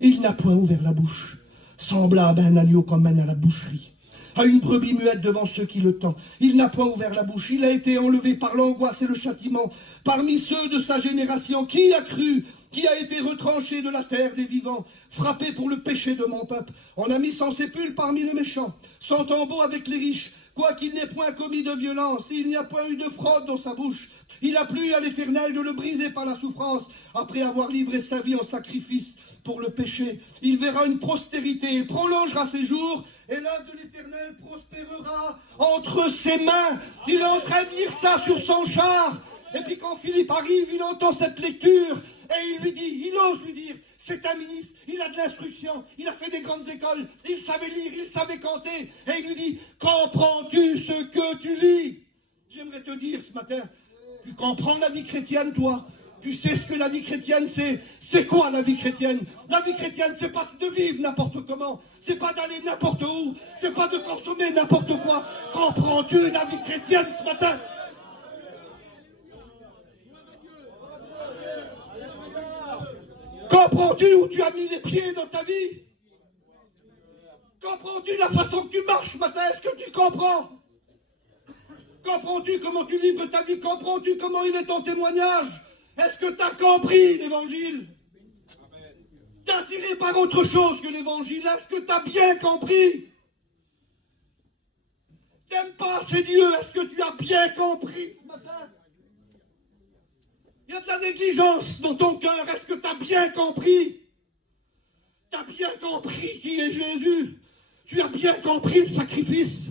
Il n'a point ouvert la bouche, semblable à un agneau qu'on mène à la boucherie, à une brebis muette devant ceux qui le tendent. Il n'a point ouvert la bouche, il a été enlevé par l'angoisse et le châtiment. Parmi ceux de sa génération, qui a cru, qui a été retranché de la terre des vivants, frappé pour le péché de mon peuple? On a mis son sépulcre parmi les méchants, son tombeau avec les riches, quoiqu'il n'ait point commis de violence, il n'y a point eu de fraude dans sa bouche. Il a plu à l'Éternel de le briser par la souffrance, après avoir livré sa vie en sacrifice pour le péché. Il verra une postérité, prolongera ses jours, et l'œuvre de l'Éternel prospérera entre ses mains. Il est en train de lire ça sur son char. Et puis quand Philippe arrive, il entend cette lecture, et il ose lui dire, c'est un ministre, il a de l'instruction, il a fait des grandes écoles, il savait lire, il savait compter, et il lui dit, comprends-tu ce que tu lis? J'aimerais te dire ce matin, tu comprends la vie chrétienne, toi? Tu sais ce que la vie chrétienne c'est? C'est quoi la vie chrétienne? La vie chrétienne, c'est pas de vivre n'importe comment, c'est pas d'aller n'importe où, c'est pas de consommer n'importe quoi. Comprends-tu la vie chrétienne ce matin? Comprends-tu où tu as mis les pieds dans ta vie? Comprends-tu la façon que tu marches ce matin? Est-ce que tu comprends? Comprends-tu comment tu livres ta vie? Comprends-tu comment il est ton témoignage? Est-ce que tu as compris l'évangile? T'es attiré par autre chose que l'évangile? Est-ce que tu as bien compris? T'aimes pas ces dieux? Est-ce que tu as bien compris ce matin? Il y a de la négligence dans ton cœur. Est-ce que tu as bien compris? Tu as bien compris qui est Jésus. Tu as bien compris le sacrifice.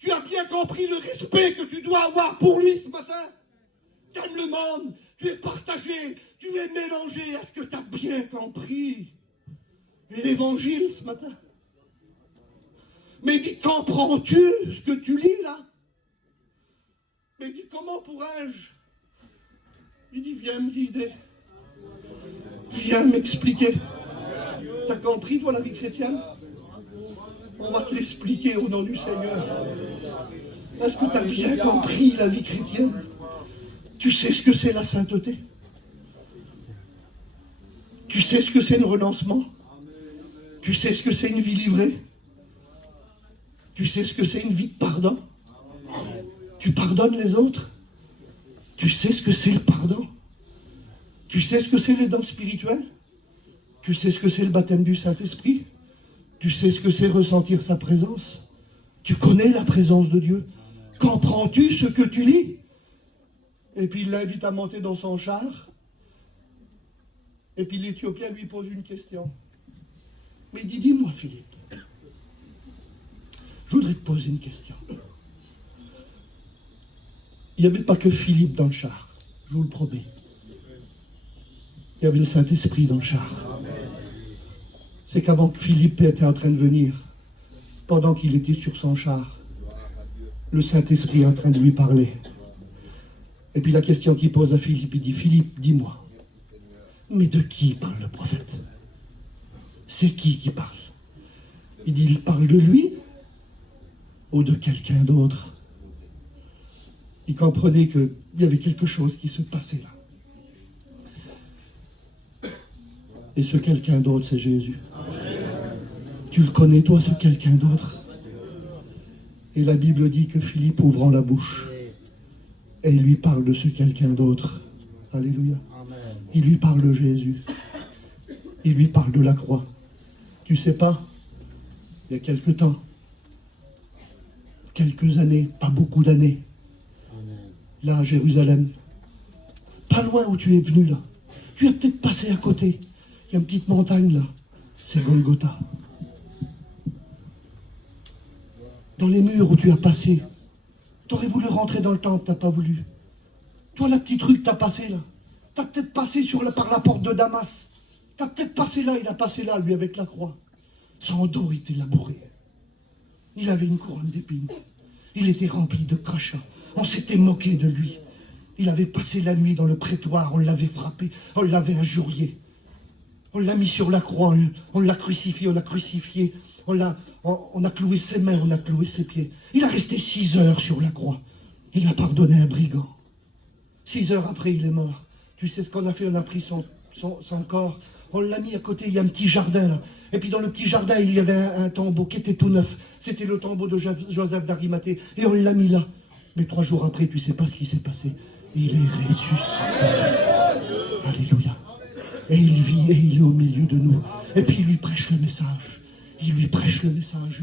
Tu as bien compris le respect que tu dois avoir pour lui ce matin. Tu aimes le monde. Tu es partagé. Tu es mélangé. Est-ce que tu as bien compris l'évangile ce matin? Mais dis, comprends-tu ce que tu lis là? Mais dis, comment pourrais-je? Il dit, viens me guider. Viens m'expliquer. T'as compris, toi, la vie chrétienne? On va te l'expliquer au nom du Seigneur. Est-ce que t'as bien compris la vie chrétienne? Tu sais ce que c'est la sainteté? Tu sais ce que c'est un renoncement? Tu sais ce que c'est une vie livrée? Tu sais ce que c'est une vie de pardon? Tu pardonnes les autres? Tu sais ce que c'est le pardon? Tu sais ce que c'est les dons spirituels? Tu sais ce que c'est le baptême du Saint-Esprit? Tu sais ce que c'est ressentir sa présence? Tu connais la présence de Dieu? Comprends-tu ce que tu lis? Et puis il l'invite à monter dans son char. Et puis l'Éthiopien lui pose une question. Mais il dit, dis-moi Philippe, je voudrais te poser une question. Il n'y avait pas que Philippe dans le char, je vous le promets. Il y avait le Saint-Esprit dans le char. C'est qu'avant que Philippe était en train de venir, pendant qu'il était sur son char, le Saint-Esprit est en train de lui parler. Et puis la question qu'il pose à Philippe, il dit, Philippe, dis-moi, mais de qui parle le prophète? C'est qui parle? Il dit, il parle de lui ou de quelqu'un d'autre? Il comprenait qu'il y avait quelque chose qui se passait là. Et ce quelqu'un d'autre, c'est Jésus. Tu le connais, toi, ce quelqu'un d'autre? Et la Bible dit que Philippe, ouvrant la bouche, et il lui parle de ce quelqu'un d'autre. Alléluia. Il lui parle de Jésus. Il lui parle de la croix. Tu sais pas, il y a quelque temps, quelques années, pas beaucoup d'années, là à Jérusalem, pas loin où tu es venu là, tu as peut-être passé à côté. Il y a une petite montagne là, c'est Golgotha. Dans les murs où tu as passé, tu aurais voulu rentrer dans le temple, tu n'as pas voulu. Toi, la petite rue que tu as passée là, tu as peut-être passé par la porte de Damas. Tu as peut-être passé là, il a passé là, lui, avec la croix. Son dos était labouré. Il avait une couronne d'épines. Il était rempli de crachats. On s'était moqué de lui. Il avait passé la nuit dans le prétoire, on l'avait frappé, on l'avait injurié. On l'a mis sur la croix, on l'a crucifié, on a cloué ses mains, on a cloué ses pieds. Il a resté 6 heures sur la croix. Il a pardonné un brigand. 6 heures après, il est mort. Tu sais ce qu'on a fait? On a pris son corps, on l'a mis à côté, il y a un petit jardin là. Et puis dans le petit jardin, il y avait un tombeau qui était tout neuf. C'était le tombeau de Joseph d'Arimathée. Et on l'a mis là. Mais 3 jours après, tu sais pas ce qui s'est passé. Il est ressuscité. Alléluia. Et il vit et il est au milieu de nous. Et puis il lui prêche le message. Il lui prêche le message.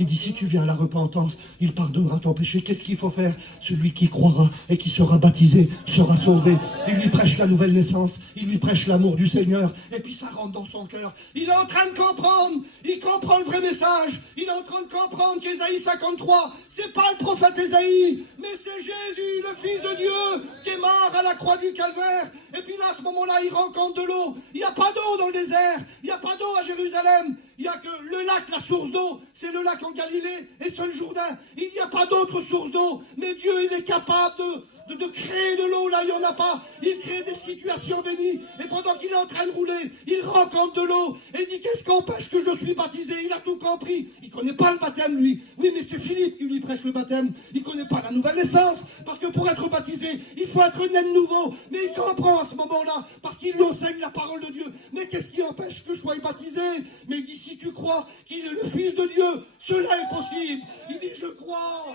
Il dit, si tu viens à la repentance, il pardonnera ton péché. Qu'est-ce qu'il faut faire? Celui qui croira et qui sera baptisé sera sauvé. Il lui prêche la nouvelle naissance. Il lui prêche l'amour du Seigneur. Et puis ça rentre dans son cœur. Il est en train de comprendre. Il comprend le vrai message. Il est en train de comprendre qu'Ésaïe 53, c'est pas le prophète Ésaïe, mais c'est Jésus, le Fils de Dieu, qui est mort à la croix du Calvaire. Et puis là, à ce moment-là, il rencontre de l'eau. Il n'y a pas d'eau dans le désert. Il n'y a pas d'eau à Jérusalem. Il n'y a que le lac, la source d'eau. C'est le lac en Galilée et c'est le Jourdain. Il n'y a pas d'autre source d'eau. Mais Dieu, il est capable de créer de l'eau là, il n'y en a pas. Il crée des situations bénies. Et pendant qu'il est en train de rouler, il rencontre de l'eau. Et il dit, qu'est-ce qu'empêche que je suis baptisé? Il a tout compris. Il ne connaît pas le baptême, lui. Oui, mais c'est Philippe qui lui prêche le baptême. Il ne connaît pas la nouvelle naissance. Parce que pour être baptisé, il faut être né de nouveau. Mais il comprend à ce moment-là. Parce qu'il lui enseigne la parole de Dieu. Mais qu'est-ce qui empêche que je sois baptisé? Mais il dit, si tu crois qu'il est le Fils de Dieu, cela est possible. Il dit, je crois.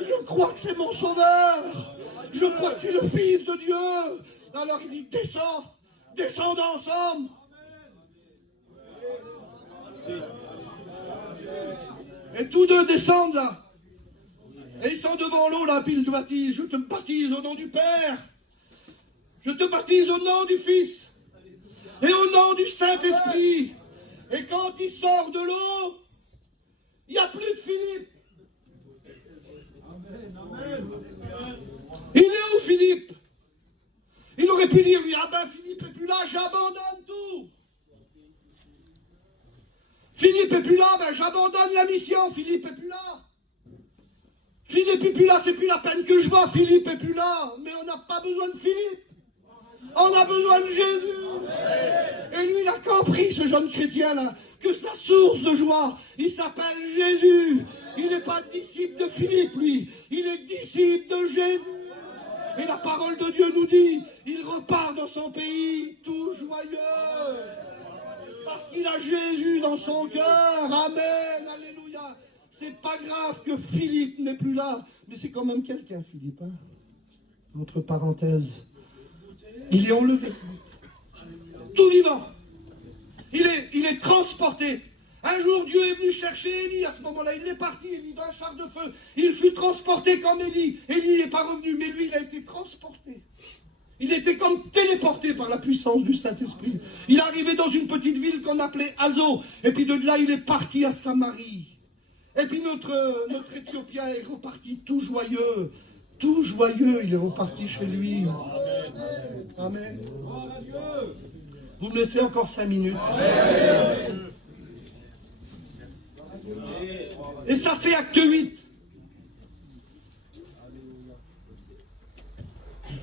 Je crois que c'est mon sauveur. Je crois que c'est le Fils de Dieu. Alors il dit, descendons ensemble. Et tous deux descendent là. Et ils sont devant l'eau là, puis ils te baptisent. Je te baptise au nom du Père. Je te baptise au nom du Fils. Et au nom du Saint-Esprit. Et quand il sort de l'eau, il n'y a plus de Philippe. Il est où Philippe? Il aurait pu dire, lui, ah ben Philippe est plus là, j'abandonne tout. Philippe est plus là, ben j'abandonne la mission, Philippe est plus là. Philippe est plus là, c'est plus la peine que je vois, Philippe est plus là. Mais on n'a pas besoin de Philippe. On a besoin de Jésus. Et lui, il a compris, ce jeune chrétien-là, que sa source de joie, il s'appelle Jésus. Il n'est pas disciple de Philippe, lui. Il est disciple de Jésus. Et la parole de Dieu nous dit, il repart dans son pays tout joyeux. Parce qu'il a Jésus dans son cœur. Amen. Alléluia. C'est pas grave que Philippe n'est plus là. Mais c'est quand même quelqu'un, Philippe. Hein. Entre parenthèses. Il est enlevé. Tout vivant. Il est transporté. Un jour, Dieu est venu chercher Élie. À ce moment-là, il est parti, Élie, dans un char de feu. Il fut transporté comme Élie. Élie n'est pas revenu, mais lui, il a été transporté. Il était comme téléporté par la puissance du Saint-Esprit. Il est arrivé dans une petite ville qu'on appelait Azo. Et puis de là, il est parti à Samarie. Et puis notre Éthiopien est reparti tout joyeux. Tout joyeux, il est reparti chez lui. Amen. Vous me laissez encore 5 minutes. Et ça, c'est acte 8.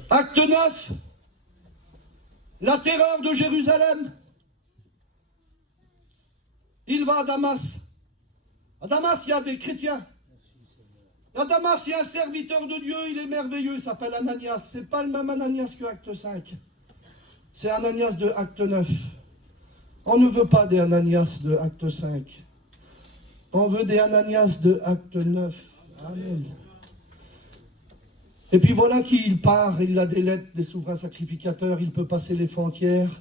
Acte 9. La terreur de Jérusalem. Il va à Damas. À Damas, il y a des chrétiens. À Damas, il y a un serviteur de Dieu, il est merveilleux, il s'appelle Ananias. C'est pas le même Ananias que Acte 5. C'est Ananias de Acte 9. On ne veut pas des Ananias de Acte 5. On veut des Ananias de Acte 9. Amen. Et puis voilà qu'il part, il a des lettres des souverains sacrificateurs, il peut passer les frontières.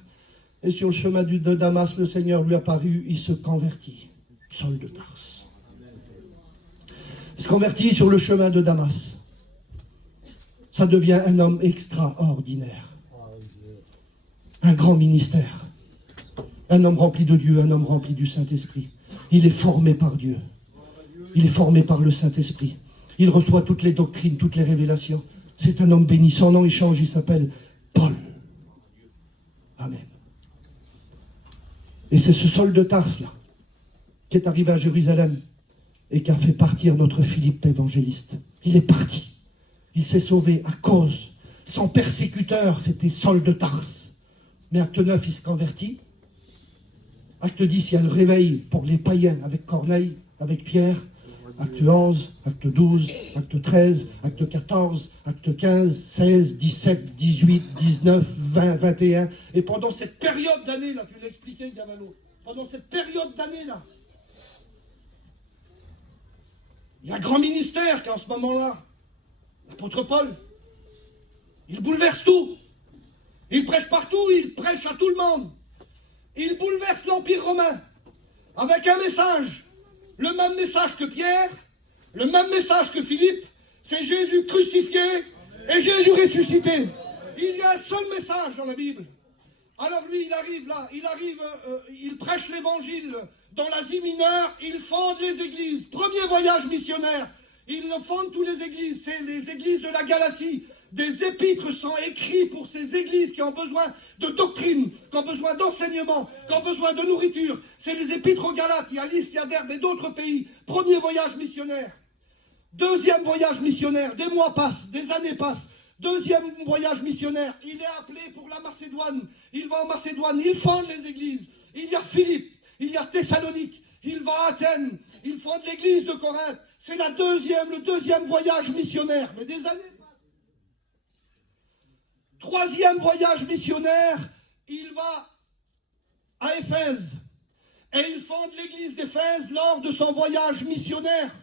Et sur le chemin de Damas, le Seigneur lui apparut, il se convertit. Saul de Tarse. Il se convertit sur le chemin de Damas. Ça devient un homme extraordinaire. Un grand ministère. Un homme rempli de Dieu, un homme rempli du Saint-Esprit. Il est formé par Dieu. Il est formé par le Saint-Esprit. Il reçoit toutes les doctrines, toutes les révélations. C'est un homme béni. Son nom il change, il s'appelle Paul. Amen. Et c'est ce Saul de Tarse là qui est arrivé à Jérusalem et qui a fait partir notre Philippe l'évangéliste. Il est parti. Il s'est sauvé à cause. Son persécuteur, c'était Saul de Tarse. Mais acte 9, il se convertit. Acte 10, il y a le réveil pour les païens avec Corneille, avec Pierre. Acte 11, acte 12, acte 13, acte 14, acte 15, 16, 17, 18, 19, 20, 21. Et pendant cette période d'année-là, tu l'as expliqué, Gavalo, pendant cette période d'année-là, il y a un grand ministère qui est en ce moment-là. L'apôtre Paul. Il bouleverse tout. Il prêche partout, il prêche à tout le monde. Il bouleverse l'Empire romain avec un message. Le même message que Pierre, le même message que Philippe, c'est Jésus crucifié et Jésus ressuscité. Il y a un seul message dans la Bible. Alors lui, il arrive là, il prêche l'évangile dans l'Asie mineure, il fonde les églises. Premier voyage missionnaire, il fonde toutes les églises, c'est les églises de la Galatie. Des épîtres sont écrits pour ces églises qui ont besoin de doctrine, qui ont besoin d'enseignement, qui ont besoin de nourriture. C'est les épîtres aux Galates, il y a Lys, il y a Derbe et d'autres pays. Premier voyage missionnaire. Deuxième voyage missionnaire, des mois passent, des années passent. Deuxième voyage missionnaire, il est appelé pour la Macédoine. Il va en Macédoine, il fonde les églises. Il y a Philippe, il y a Thessalonique, il va à Athènes, il fonde l'église de Corinthe. C'est le deuxième voyage missionnaire, mais des années. Troisième voyage missionnaire, il va à Éphèse. Et il fonde l'église d'Éphèse lors de son voyage missionnaire.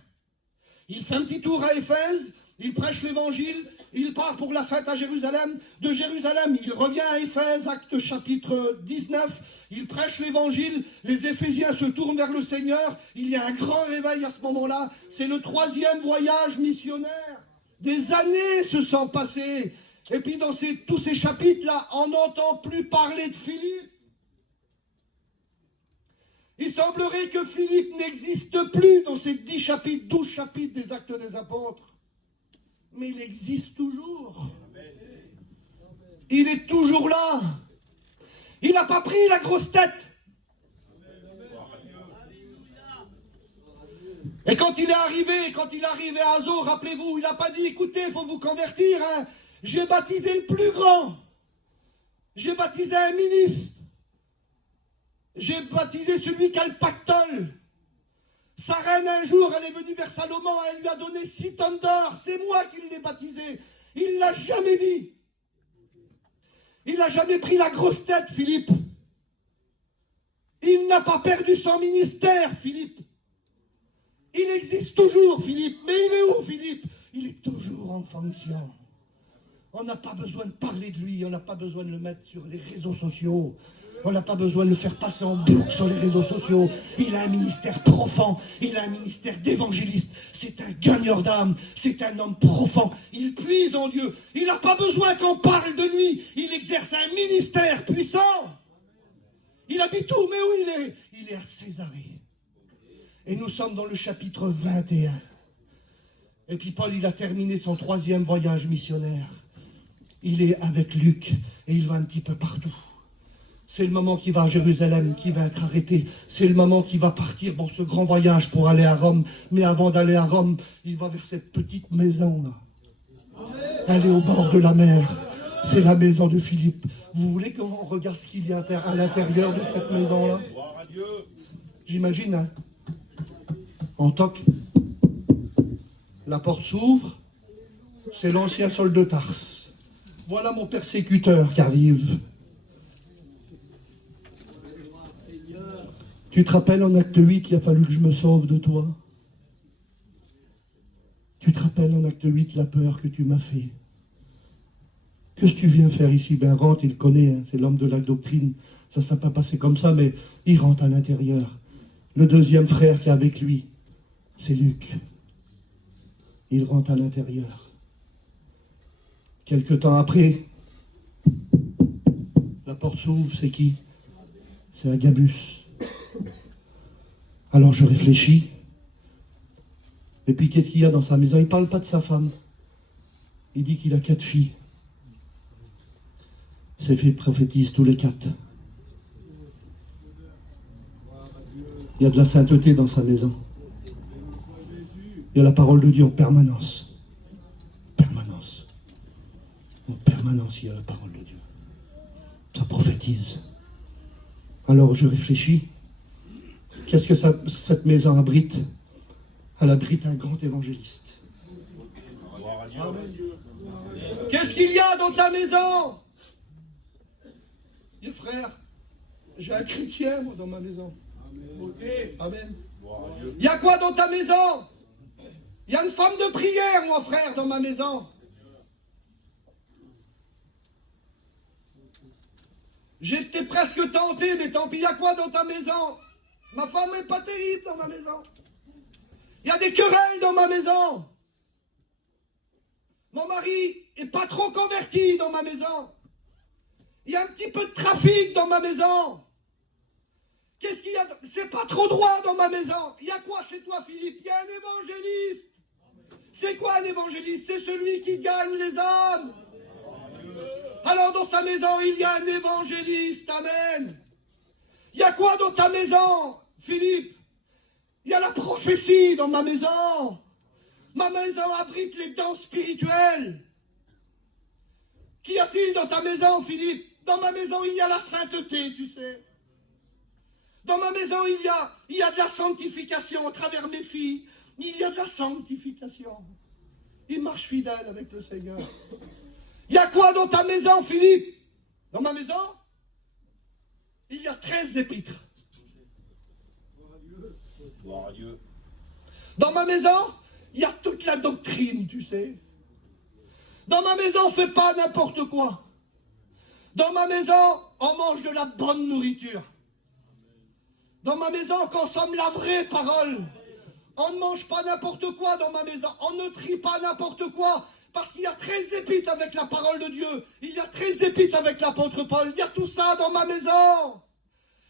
Il fait un petit tour à Éphèse, il prêche l'évangile, il part pour la fête à Jérusalem. De Jérusalem, il revient à Éphèse, acte chapitre 19. Il prêche l'évangile, les Éphésiens se tournent vers le Seigneur. Il y a un grand réveil à ce moment-là. C'est le troisième voyage missionnaire. Des années se sont passées. Et puis dans tous ces chapitres-là, on n'entend plus parler de Philippe. Il semblerait que Philippe n'existe plus dans ces 10 chapitres, 12 chapitres des Actes des Apôtres. Mais il existe toujours. Il est toujours là. Il n'a pas pris la grosse tête. Et quand il est arrivé à Azo, rappelez-vous, il n'a pas dit, écoutez, il faut vous convertir, hein. J'ai baptisé le plus grand. J'ai baptisé un ministre. J'ai baptisé celui qui a le pactole. Sa reine, un jour, elle est venue vers Salomon, elle lui a donné 6 tonnes d'or. C'est moi qui l'ai baptisé. Il ne l'a jamais dit. Il n'a jamais pris la grosse tête, Philippe. Il n'a pas perdu son ministère, Philippe. Il existe toujours, Philippe. Mais il est où, Philippe? Il est toujours en fonction. On n'a pas besoin de parler de lui, on n'a pas besoin de le mettre sur les réseaux sociaux. On n'a pas besoin de le faire passer en boucle sur les réseaux sociaux. Il a un ministère profond, il a un ministère d'évangéliste. C'est un gagneur d'âme, c'est un homme profond. Il puise en Dieu. Il n'a pas besoin qu'on parle de lui. Il exerce un ministère puissant. Il habite où? Mais où il est? Il est à Césarée. Et nous sommes dans le chapitre 21. Et puis Paul, il a terminé son 3e voyage missionnaire. Il est avec Luc et il va un petit peu partout. C'est le moment qu'il va à Jérusalem, qui va être arrêté. C'est le moment qu'il va partir dans ce grand voyage pour aller à Rome. Mais avant d'aller à Rome, il va vers cette petite maison là. Elle est au bord de la mer. C'est la maison de Philippe. Vous voulez qu'on regarde ce qu'il y a à l'intérieur de cette maison-là? J'imagine, hein? On toque. La porte s'ouvre. C'est l'ancien Saul de Tarse. Voilà mon persécuteur qui arrive. Tu te rappelles en acte 8, il a fallu que je me sauve de toi. Tu te rappelles en acte 8 la peur que tu m'as fait. Qu'est-ce que tu viens faire ici? Ben rentre, il connaît, hein, c'est l'homme de la doctrine. Ça ne s'est pas passé comme ça, mais il rentre à l'intérieur. Le deuxième frère qui est avec lui, c'est Luc. Il rentre à l'intérieur. Quelque temps après, la porte s'ouvre, c'est qui? C'est Agabus. Alors je réfléchis. Et puis qu'est-ce qu'il y a dans sa maison? Il ne parle pas de sa femme. Il dit qu'il a 4 filles. Ses filles prophétisent tous les 4. Il y a de la sainteté dans sa maison. Il y a la parole de Dieu en permanence. Permanence. En permanence, il y a la parole de Dieu. Ça prophétise. Alors je réfléchis. Qu'est-ce que cette maison abrite? Elle abrite un grand évangéliste. Amen. Qu'est-ce qu'il y a dans ta maison? Dis frère, j'ai un chrétien moi dans ma maison. Amen. Il y a quoi dans ta maison? Il y a une femme de prière, moi frère, dans ma maison. J'étais presque tenté, mais tant pis, il y a quoi dans ta maison? Ma femme n'est pas terrible dans ma maison. Il y a des querelles dans ma maison. Mon mari est pas trop converti dans ma maison. Il y a un petit peu de trafic dans ma maison. Qu'est-ce qu'il y a? C'est pas trop droit dans ma maison. Il y a quoi chez toi, Philippe? Il y a un évangéliste. C'est quoi un évangéliste? C'est celui qui gagne les âmes. Alors dans sa maison, il y a un évangéliste. Amen. Il y a quoi dans ta maison, Philippe? Il y a la prophétie dans ma maison. Ma maison abrite les dons spirituels. Qu'y a-t-il dans ta maison, Philippe? Dans ma maison, il y a la sainteté, tu sais. Dans ma maison, il y a de la sanctification à travers mes filles. Il y a de la sanctification. Il marche fidèle avec le Seigneur. Il y a quoi dans ta maison, Philippe? Dans ma maison, il y a 13 épîtres. Gloire à Dieu. Dans ma maison, il y a toute la doctrine, tu sais. Dans ma maison, on ne fait pas n'importe quoi. Dans ma maison, on mange de la bonne nourriture. Dans ma maison, on consomme la vraie parole. On ne mange pas n'importe quoi dans ma maison. On ne trie pas n'importe quoi. Parce qu'il y a 13 épîtres avec la parole de Dieu. Il y a 13 épîtres avec l'apôtre Paul. Il y a tout ça dans ma maison.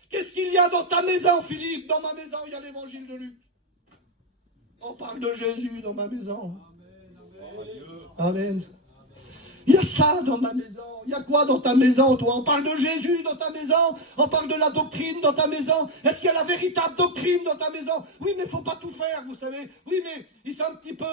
Qu'est-ce qu'il y a dans ta maison, Philippe? Dans ma maison, il y a l'évangile de Luc. On parle de Jésus dans ma maison. Amen. Il y a ça dans ma maison. Il y a quoi dans ta maison, toi? On parle de Jésus dans ta maison. On parle de la doctrine dans ta maison. Est-ce qu'il y a la véritable doctrine dans ta maison? Oui, mais il ne faut pas tout faire, vous savez. Oui, mais ils sont un petit peu...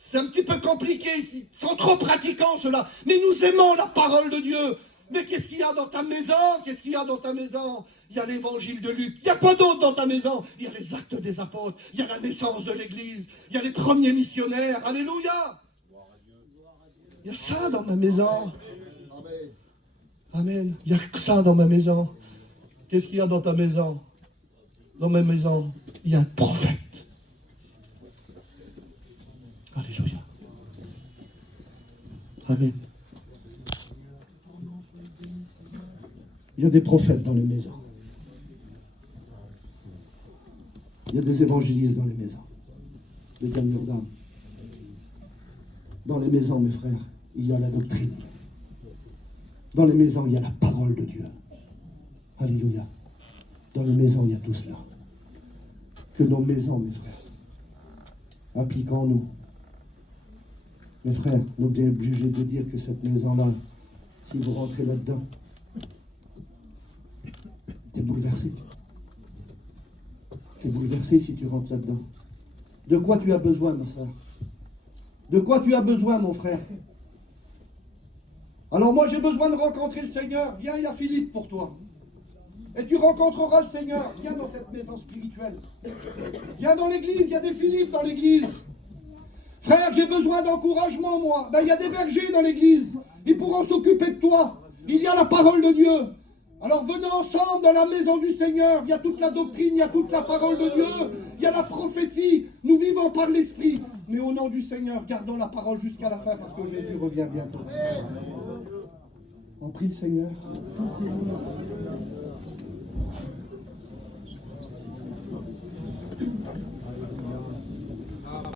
c'est un petit peu compliqué ici. Ils sont trop pratiquants, ceux-là. Mais nous aimons la parole de Dieu. Mais qu'est-ce qu'il y a dans ta maison? Qu'est-ce qu'il y a dans ta maison? Il y a l'évangile de Luc. Il y a quoi d'autre dans ta maison? Il y a les actes des apôtres. Il y a la naissance de l'église. Il y a les premiers missionnaires. Alléluia. Il y a ça dans ma maison. Amen. Il y a ça dans ma maison. Qu'est-ce qu'il y a dans ta maison? Dans ma maison, il y a un prophète. Alléluia. Amen. Il y a des prophètes dans les maisons. Il y a des évangélistes dans les maisons. Des gagnants d'âme. Dans les maisons, mes frères, il y a la doctrine. Dans les maisons, il y a la parole de Dieu. Alléluia. Dans les maisons, il y a tout cela. Que nos maisons, mes frères, appliquons-nous. Mes frères, nous sommes bien obligés de dire que cette maison-là, si vous rentrez là-dedans, t'es bouleversé. T'es bouleversé si tu rentres là-dedans. De quoi tu as besoin, ma soeur? De quoi tu as besoin, mon frère? Alors moi, j'ai besoin de rencontrer le Seigneur. Viens, il y a Philippe pour toi. Et tu rencontreras le Seigneur. Viens dans cette maison spirituelle. Viens dans l'église, il y a des Philippe dans l'église. Frère, j'ai besoin d'encouragement, moi. Ben, il y a des bergers dans l'église. Ils pourront s'occuper de toi. Il y a la parole de Dieu. Alors venons ensemble dans la maison du Seigneur. Il y a toute la doctrine, il y a toute la parole de Dieu. Il y a la prophétie. Nous vivons par l'Esprit. Mais au nom du Seigneur, gardons la parole jusqu'à la fin parce que Jésus revient bientôt. On prie le Seigneur.